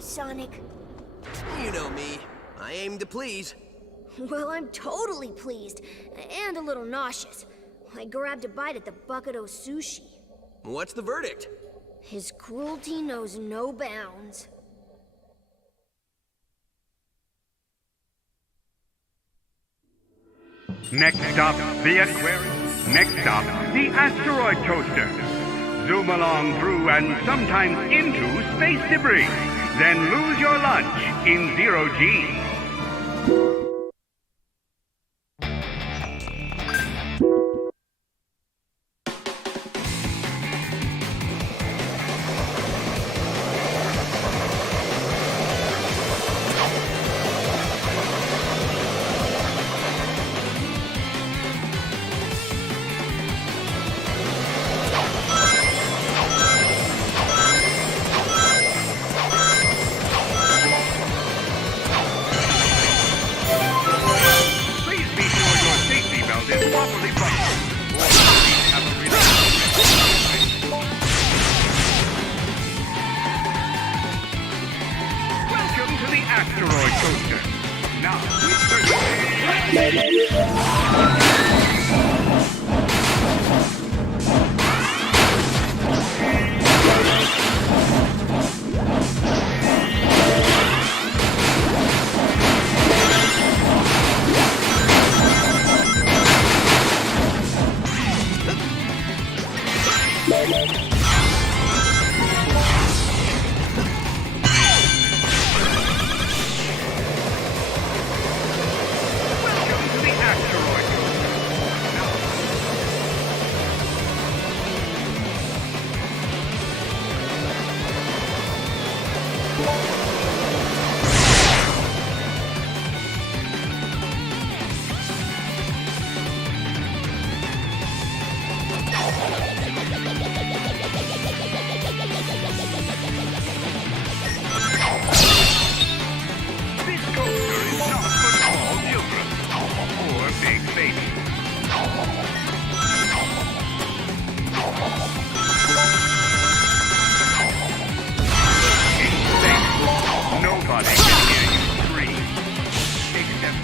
Sonic. You know me. I aim to please. Well, I'm totally pleased, and a little nauseous. I grabbed a bite at the bucket of sushi. What's the verdict? His cruelty knows no bounds. Next stop, the aquarium. Next stop, the asteroid coaster. Zoom along through and sometimes into space debris. Then lose your lunch in 0G. asteroid coaster. Now, welcome to the asteroid coaster. Now, this coaster is not for small children or big babies. In space, nobody can hear you scream. Except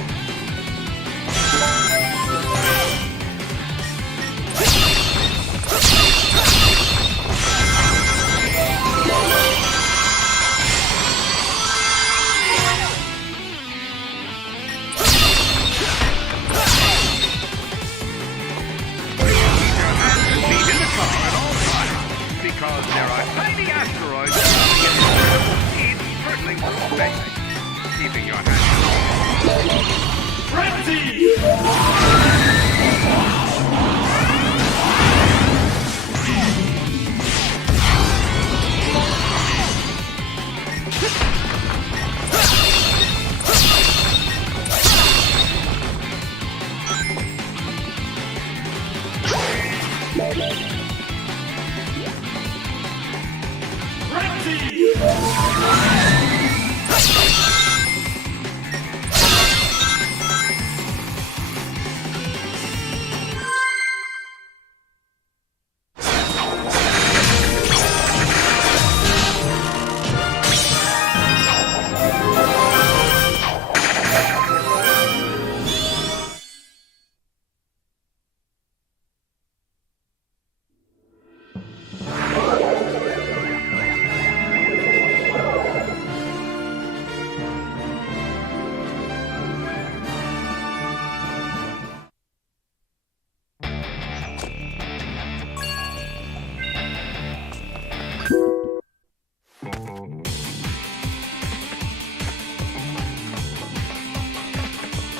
feet in the cover at all times, because there are tiny asteroids in hurtling through space. Keeping your hands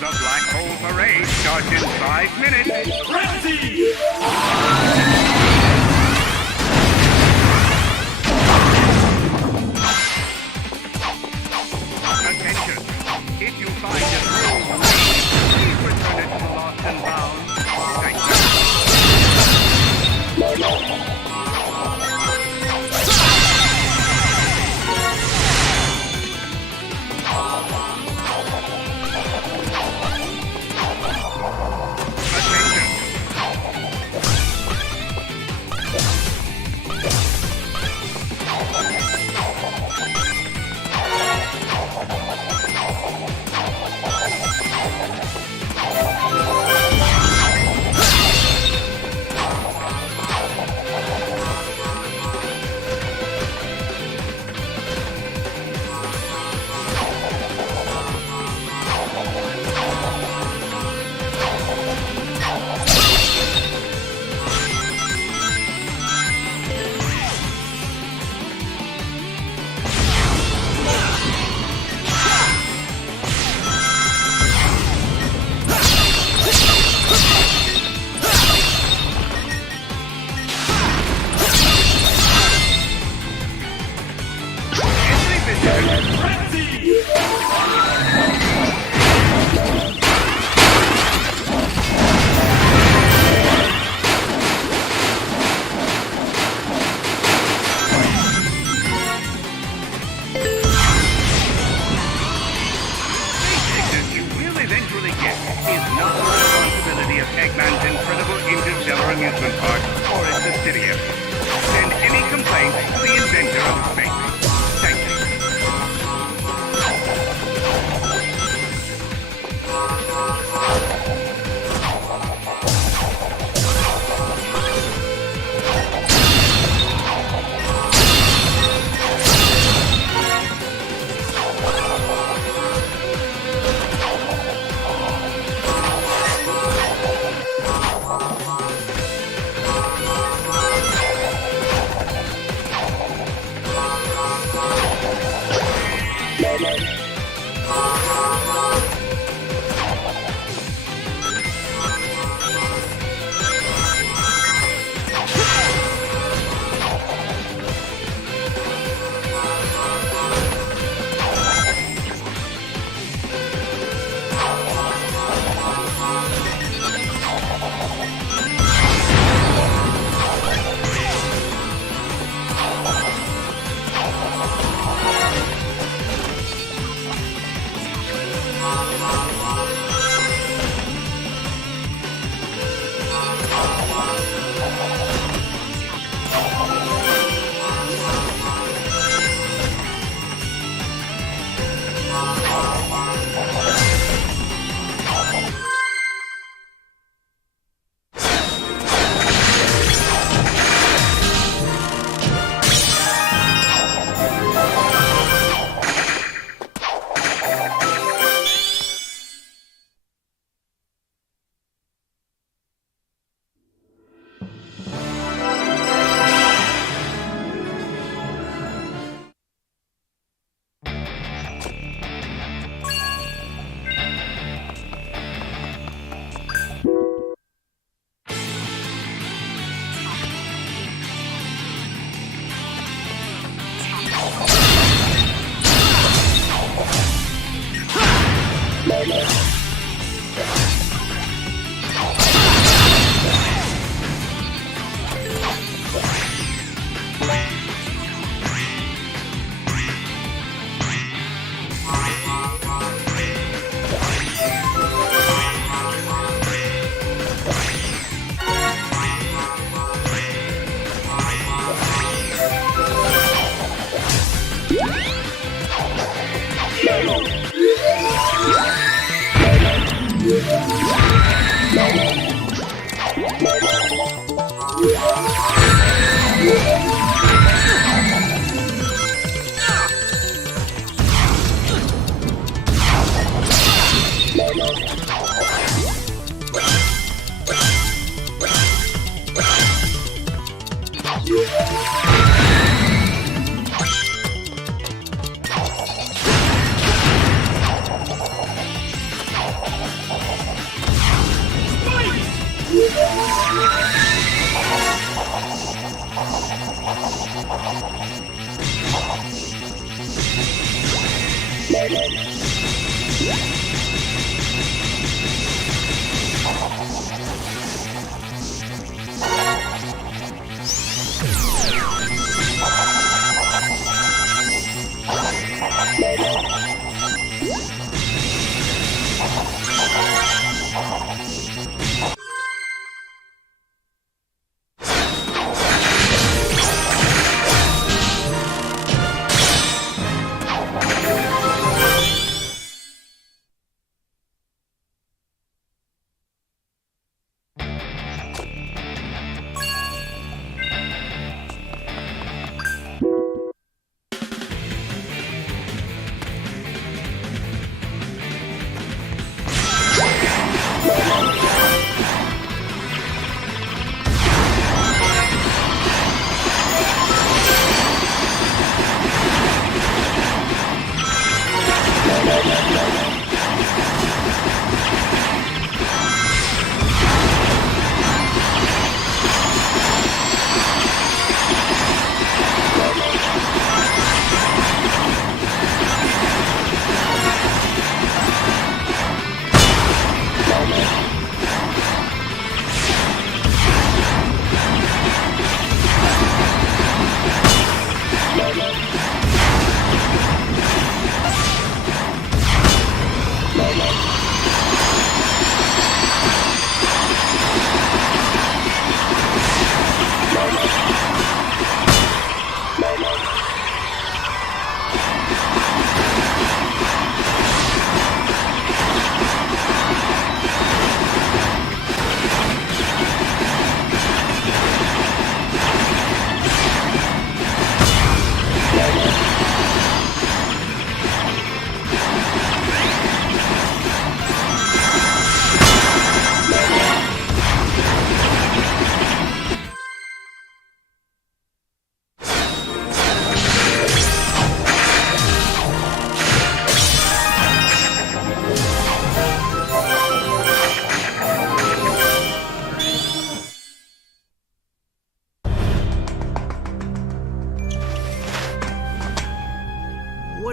The Black Hole Parade starts in 5 minutes. Attention! If you find a room, please return it to Lost and Bound. Thank you. Eggman's incredible interstellar amusement park or its subsidiary. Send any complaints to the inventor of space. Thank you.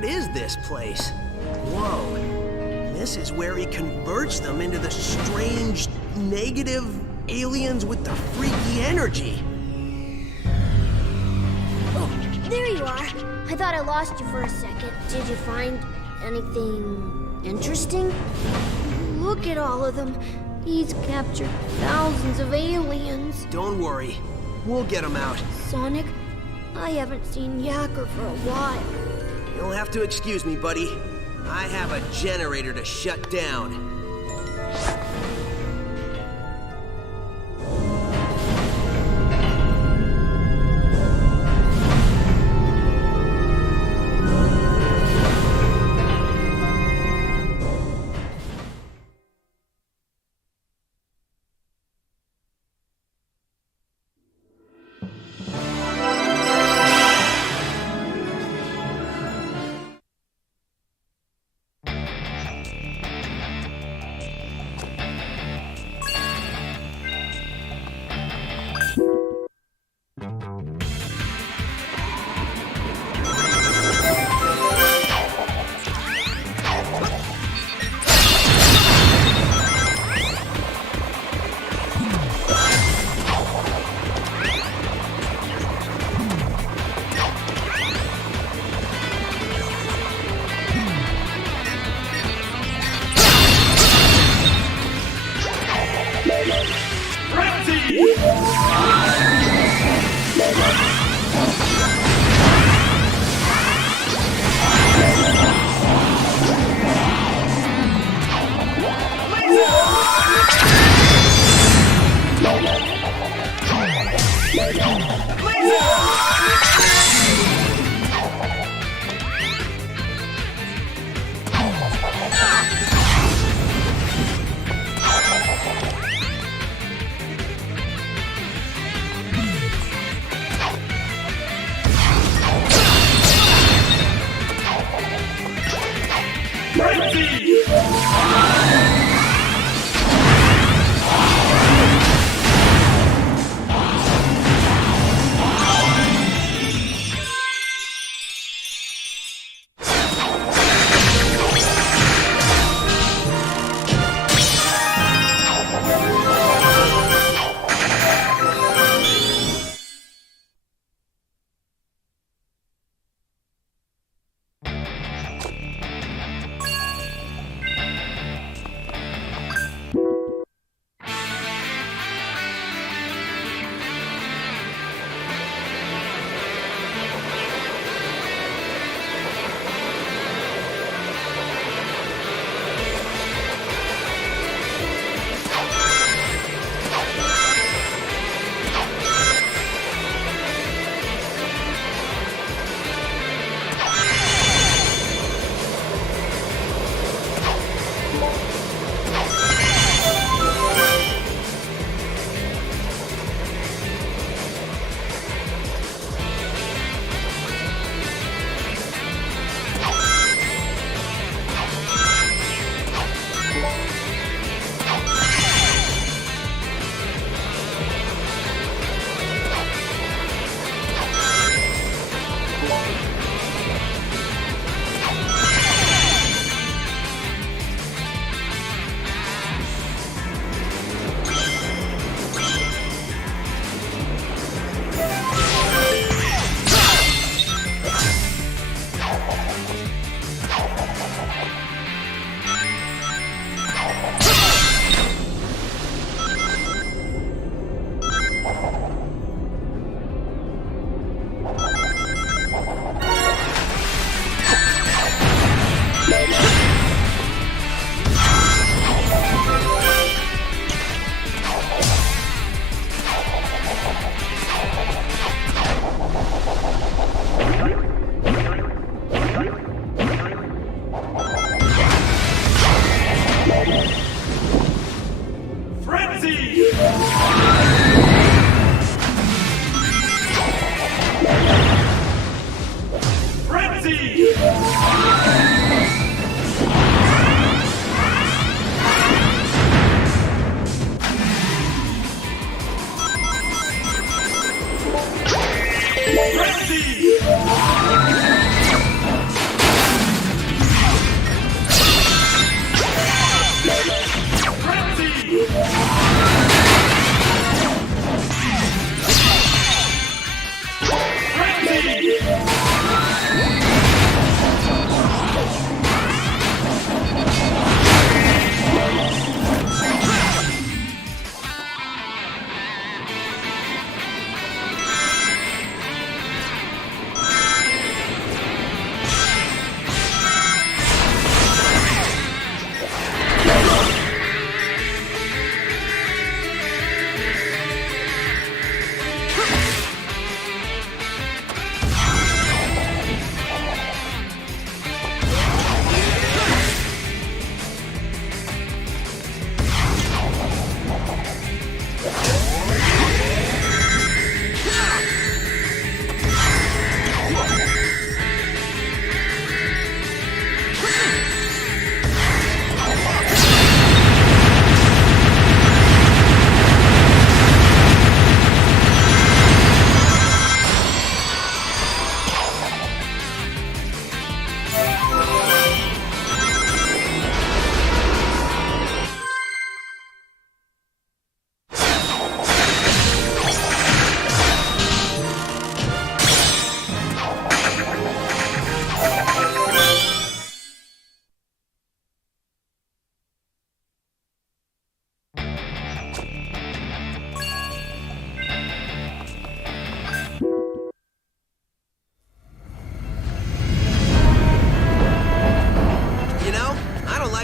What is this place? Whoa. This is where he converts them into the strange, negative aliens with the freaky energy. Oh, there you are. I thought I lost you for a second. Did you find anything interesting? Look at all of them. He's captured thousands of aliens. Don't worry. We'll get them out. Sonic, I haven't seen Yacker for a while. You'll have to excuse me, buddy. I have a generator to shut down.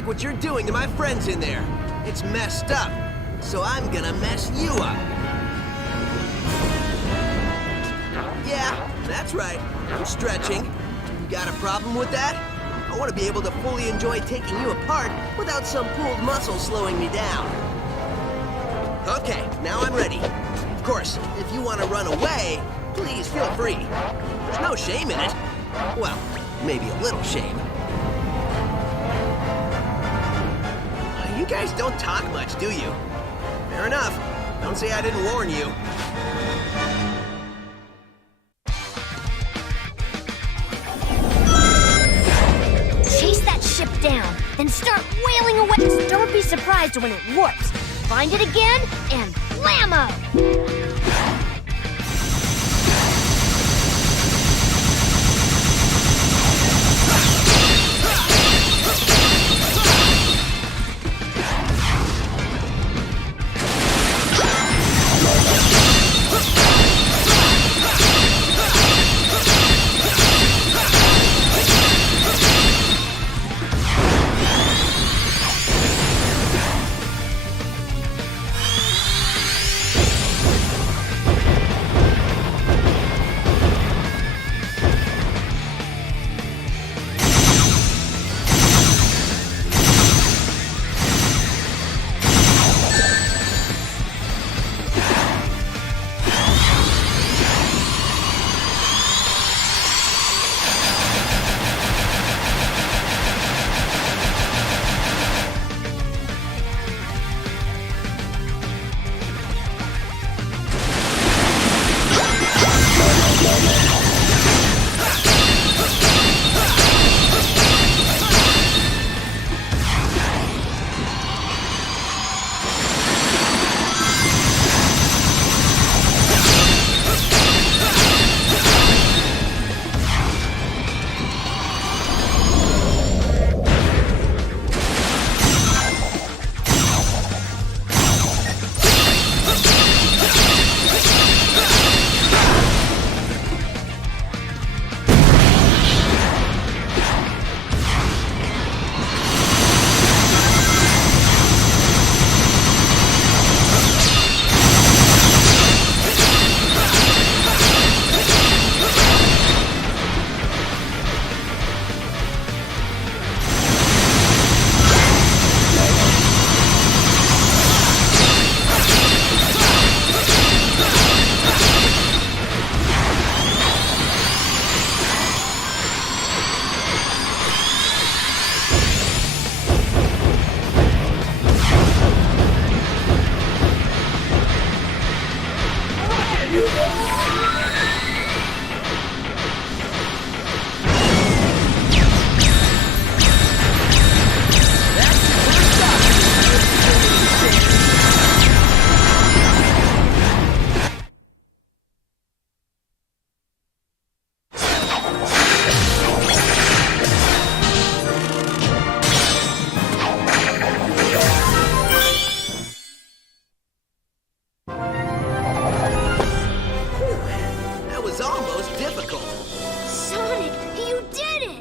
what you're doing to my friends in there. It's messed up. So I'm gonna mess you up. Yeah, that's right. I'm stretching. You got a problem with that? I want to be able to fully enjoy taking you apart without some pulled muscle slowing me down. Okay, now I'm ready. Of course, if you want to run away, please feel free. There's no shame in it. Well, maybe a little shame. You guys don't talk much, do you? Fair enough. Don't say I didn't warn you. Chase that ship down, then start wailing away. Don't be surprised when it warps. Find it again, and blammo!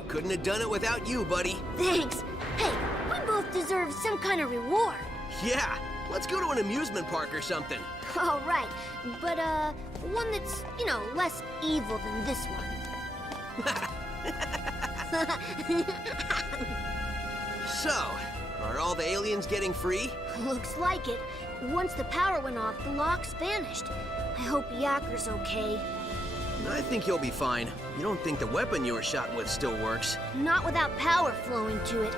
Couldn't have done it without you, buddy. Thanks. Hey, we both deserve some kind of reward. Yeah, let's go to an amusement park or something. All right, but one that's, less evil than this one. So, are all the aliens getting free? Looks like it. Once the power went off, the locks vanished. I hope Yacker's okay. I think he'll be fine. You don't think the weapon you were shot with still works? Not without power flowing to it.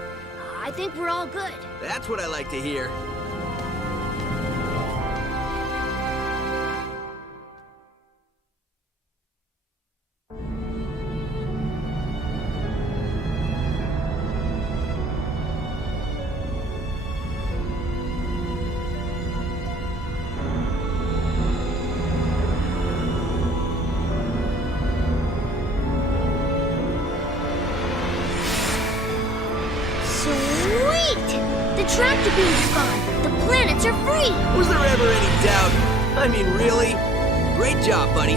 I think we're all good. That's what I like to hear. The tractor beam's gone. The planets are free. Was there ever any doubt? I mean, really? Great job, buddy.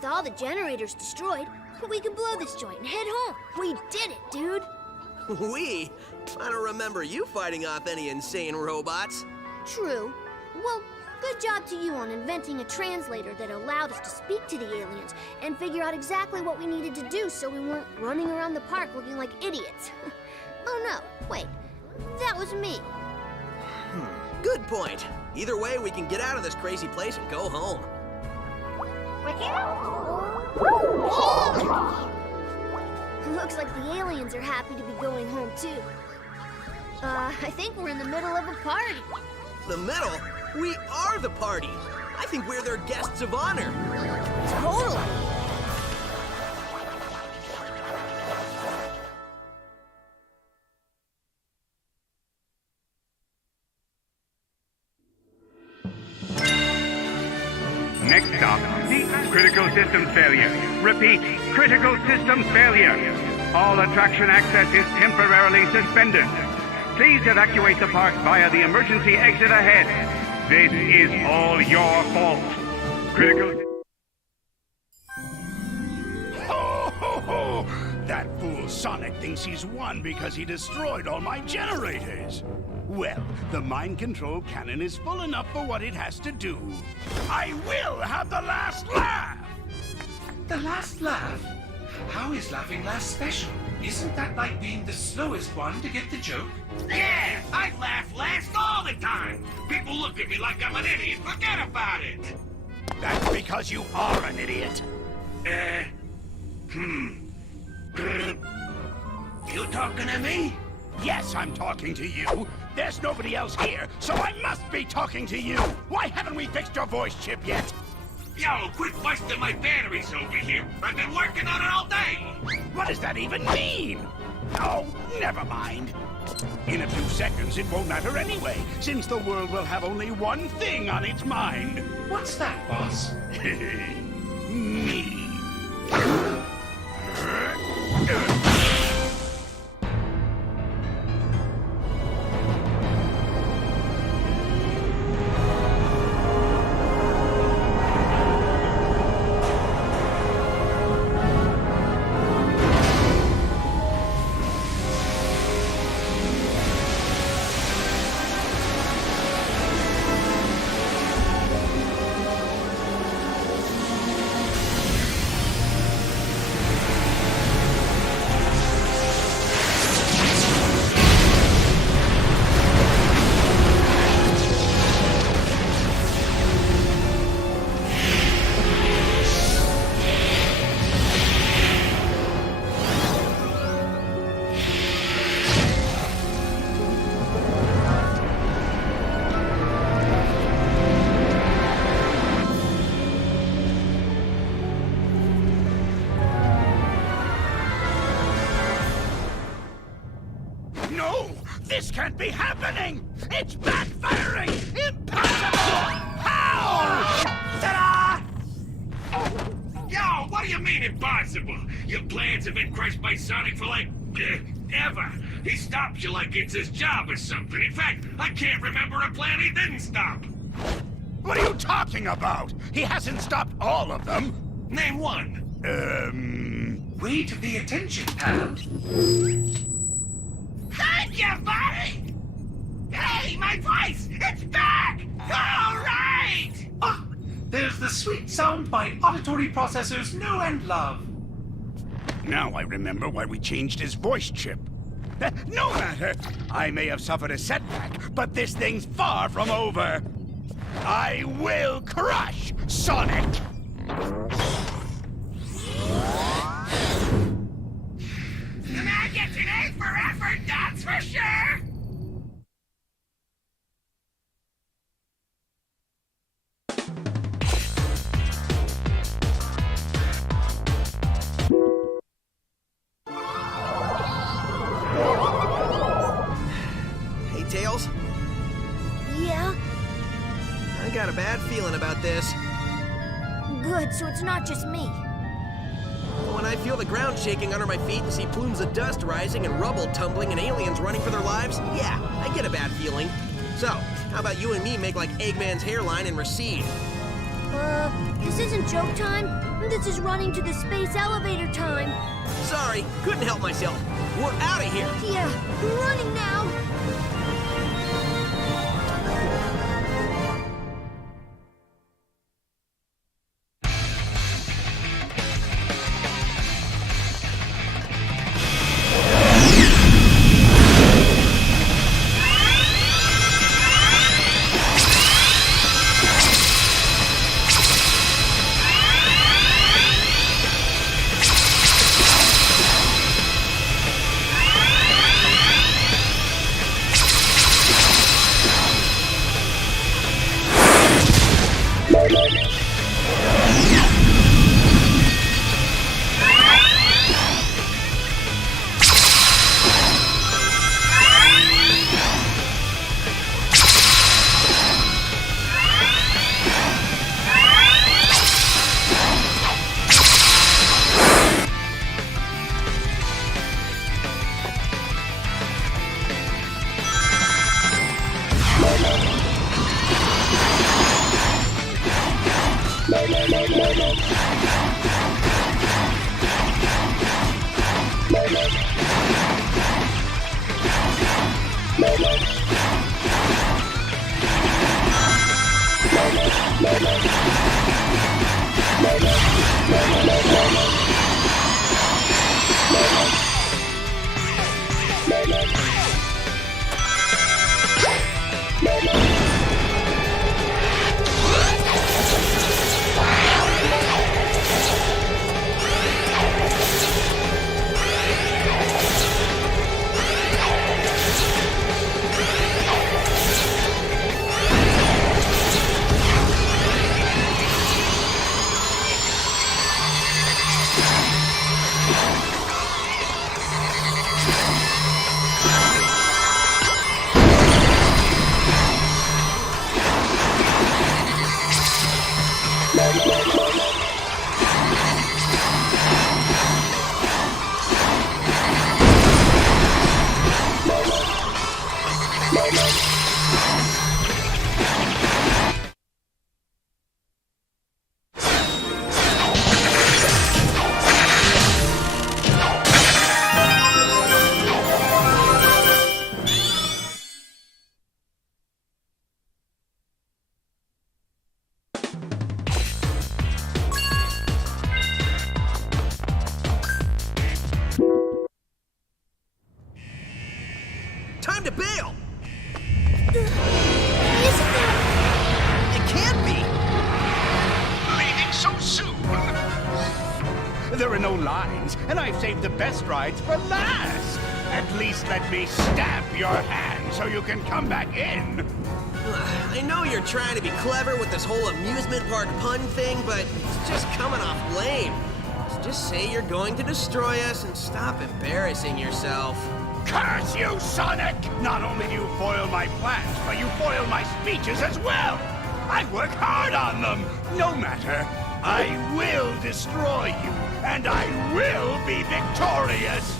With all the generators destroyed, we can blow this joint and head home. We did it, dude. We? I don't remember you fighting off any insane robots. True. Well, good job to you on inventing a translator that allowed us to speak to the aliens and figure out exactly what we needed to do so we weren't running around the park looking like idiots. Oh no, wait. That was me. Good point. Either way, we can get out of this crazy place and go home. Looks like the aliens are happy to be going home too. I think we're in the middle of a party. The middle? We are the party. I think we're their guests of honor. Totally. Next stop, the critical system failure. Repeat, critical system failure. All attraction access is temporarily suspended. Please evacuate the park via the emergency exit ahead. This is all your fault. Critical... Ho, ho, ho! That fool Sonic thinks he's won because he destroyed all my generators. Well, the mind control cannon is full enough for what it has to do. I will have the last laugh! The last laugh? How is laughing last special? Isn't that like being the slowest one to get the joke? Yeah, I laugh last all the time. People look at me like I'm an idiot. Forget about it. That's because you are an idiot. You talking to me? Yes, I'm talking to you. There's nobody else here, so I must be talking to you. Why haven't we fixed your voice chip yet? Yo, quit busting my batteries over here. I've been working on it all day. What does that even mean? Oh, never mind. In a few seconds, it won't matter anyway, since the world will have only one thing on its mind. What's that, boss? Me. No! This can't be happening! It's backfiring! Impossible! How? Ta-da! Yo, what do you mean impossible? Your plans have been crushed by Sonic for like, ever. He stops you like it's his job or something. In fact, I can't remember a plan he didn't stop. What are you talking about? He hasn't stopped all of them. Name one. Way to pay attention, pal. Thank you, buddy! Hey, my voice! It's back! All right! Ah, there's the sweet sound my auditory processors know and love. Now I remember why we changed his voice chip. No matter. I may have suffered a setback, but this thing's far from over. I will crush Sonic! The man gets an A for effort, that's for sure! Hey, Tails. Yeah? I got a bad feeling about this. Good, so it's not just me. When I feel the ground shaking under my feet and see plumes of dust rising and rubble tumbling and aliens running for their lives, yeah, I get a bad feeling. So, how about you and me make like Eggman's hairline and recede? This isn't joke time. This is running to the space elevator time. Sorry, couldn't help myself. We're out of here. Yeah, we're running now. Time to bail! Isn't there? It can't be! Leaving so soon? There are no lines, and I've saved the best rides for last. At least let me stamp your hand so you can come back in. I know you're trying to be clever with this whole amusement park pun thing, but it's just coming off lame. So just say you're going to destroy us and stop embarrassing yourself. Curse you, Sonic! Not only do you foil my plans, but you foil my speeches as well! I work hard on them! No matter, I will destroy you, and I will be victorious!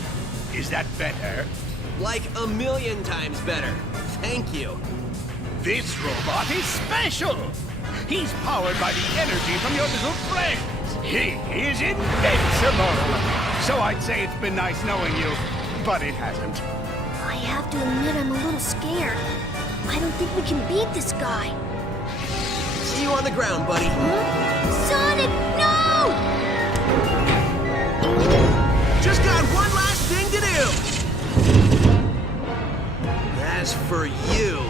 Is that better? Like a million times better. Thank you. This robot is special! He's powered by the energy from your little friends! He is invincible! So I'd say it's been nice knowing you, but it hasn't. I have to admit I'm a little scared. I don't think we can beat this guy. See you on the ground, buddy. Sonic, no! Just got one last thing to do. As for you...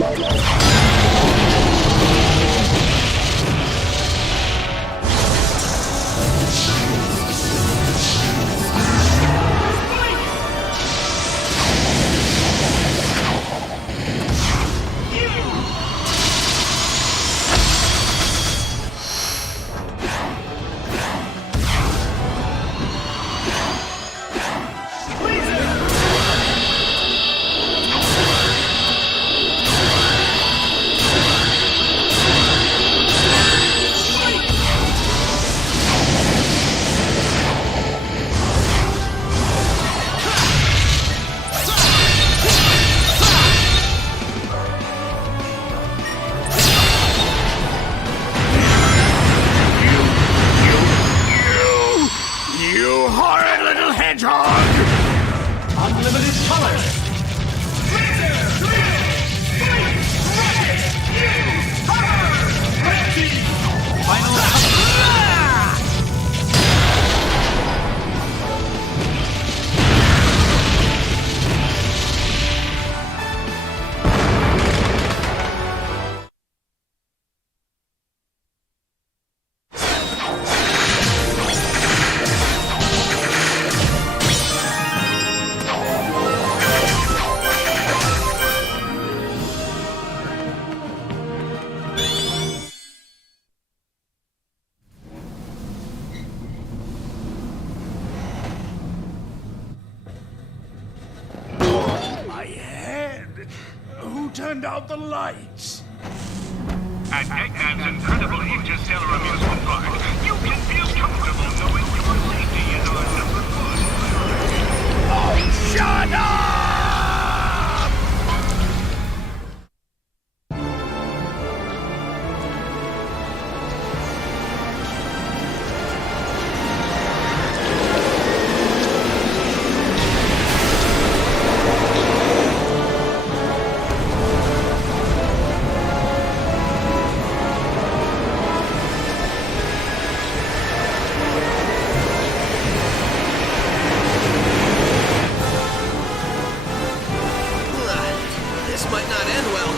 You horrid little hedgehog! Unlimited color. My head! Who turned out the lights? At Eggman's incredible interstellar amusement park, you can feel comfortable knowing your safety is on number one. Oh, shut up! This might not end well.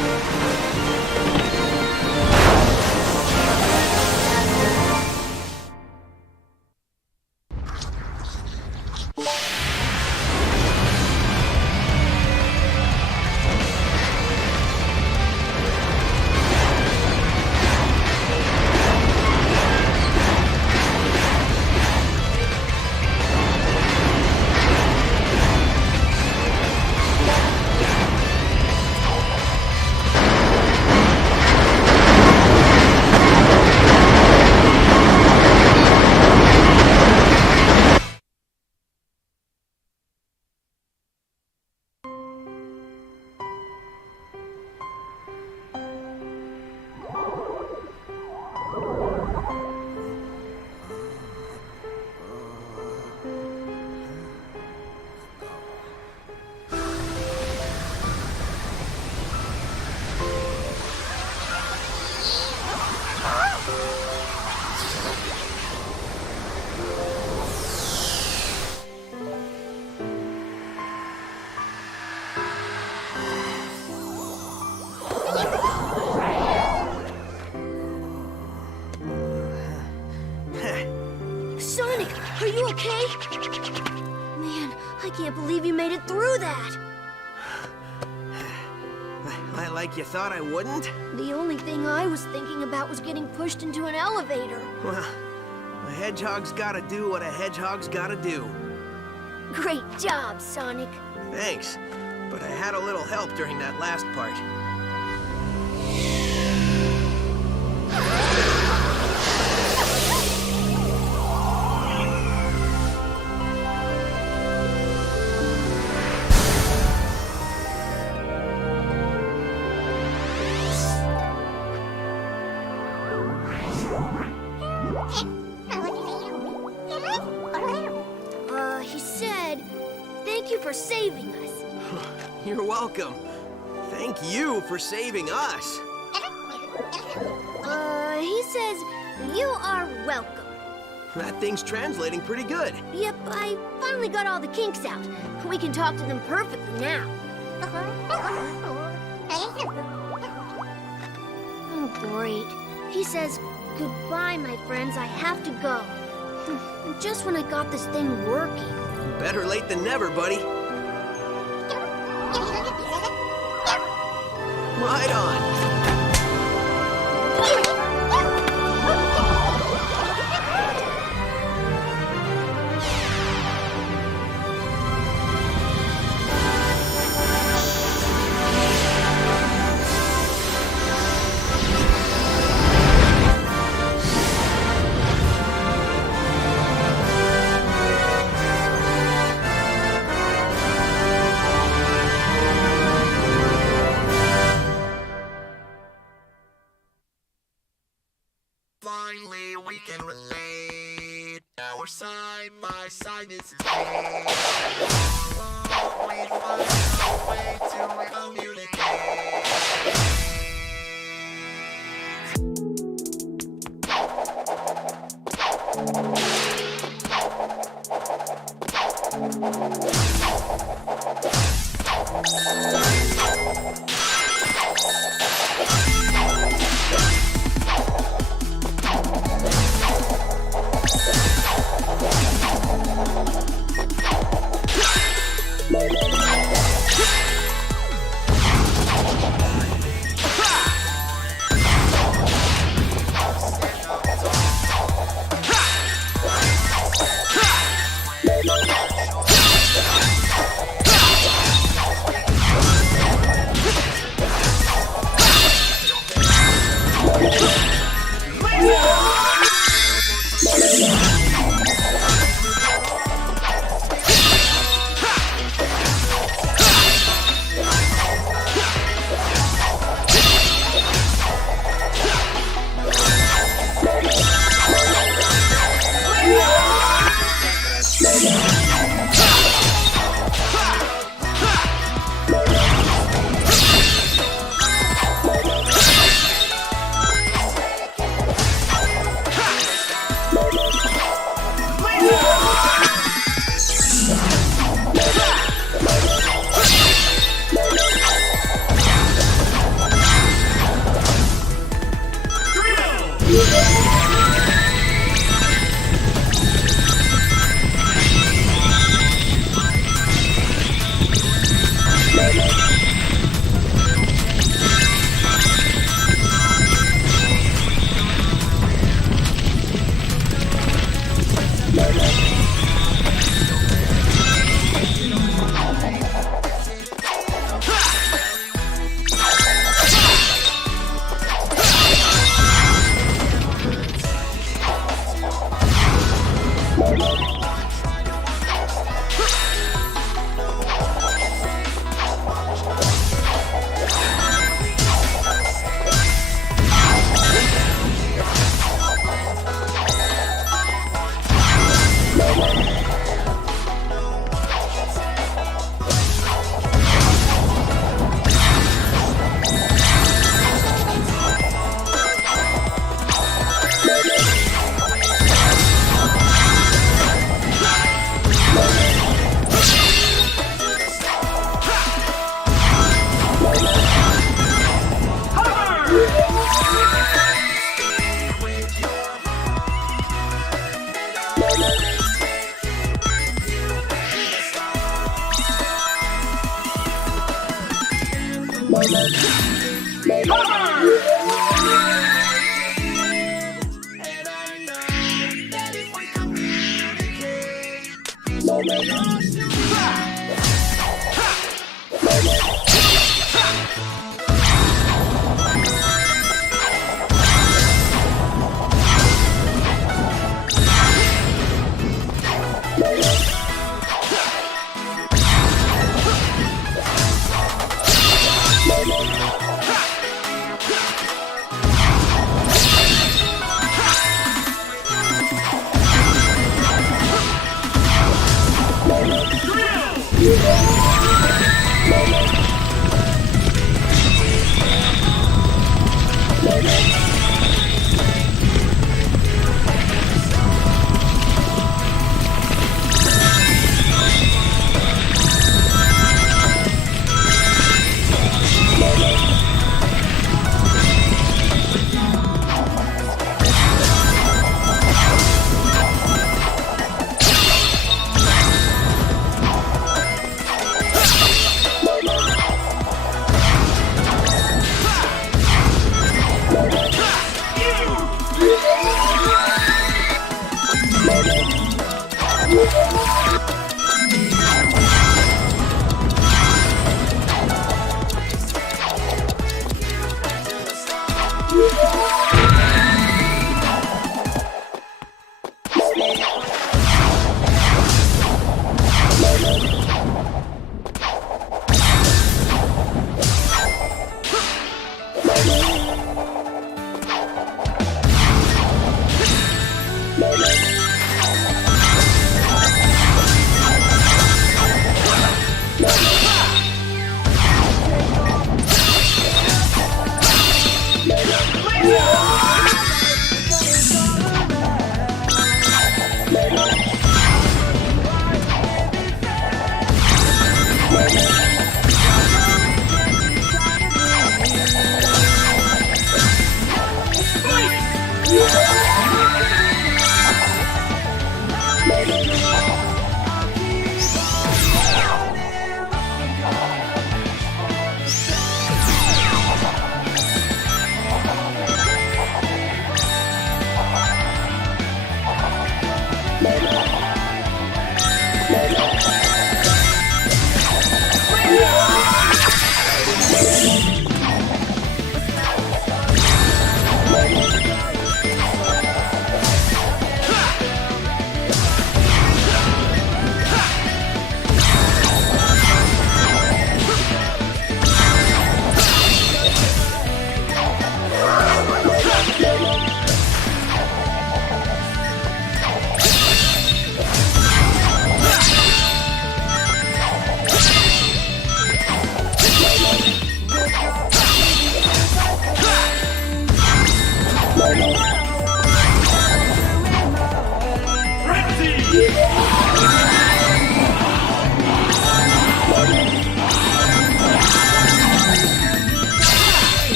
Sonic, are you okay? Man, I can't believe you made it through that. Like you thought I wouldn't? The only thing I was thinking about was getting pushed into an elevator. Well, a hedgehog's gotta do what a hedgehog's gotta do. Great job, Sonic. Thanks, but I had a little help during that last part. He said, thank you for saving us. You're welcome. Thank you for saving us. He says, you are welcome. That thing's translating pretty good. Yep, I finally got all the kinks out. We can talk to them perfectly now. worried. He says, "Goodbye, my friends, I have to go." Just when I got this thing working. Better late than never, buddy. Right on. Finally, we can relate. Our side by side is great. We find a way to communicate.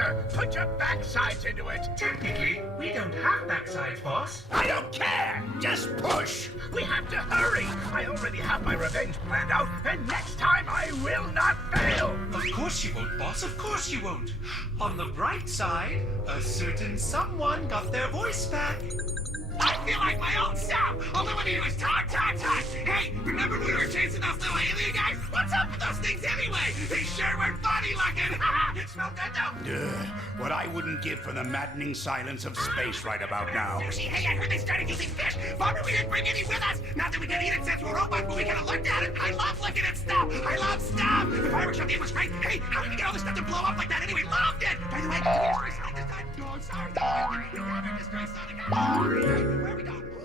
faster! Put your backsides into it! Technically, we don't have backsides, boss. I don't care! Just push! We have to hurry! I already have my revenge planned out, and next time I will not fail! Of course you won't, boss. Of course you won't. On the bright side, a certain someone got their voice back. I feel like my old self! All I want to do is talk! Hey, remember when we were chasing those little alien guys? What's up with those things anyway? They sure were funny looking! Smell good though? What I wouldn't give for the maddening silence of space right about now. Sushi, hey, I heard they started using fish! Bummer we didn't bring any with us! Not that we can eat it since we're robots, but we could have looked at it! I love looking at stuff! I love stuff! The fireworks show game was great! Hey, how did we get all this stuff to blow up like that anyway? Loved it! By the way, did we destroy Sonic this time? No, I'm sorry. We haven't destroyed Sonic. Where are we going?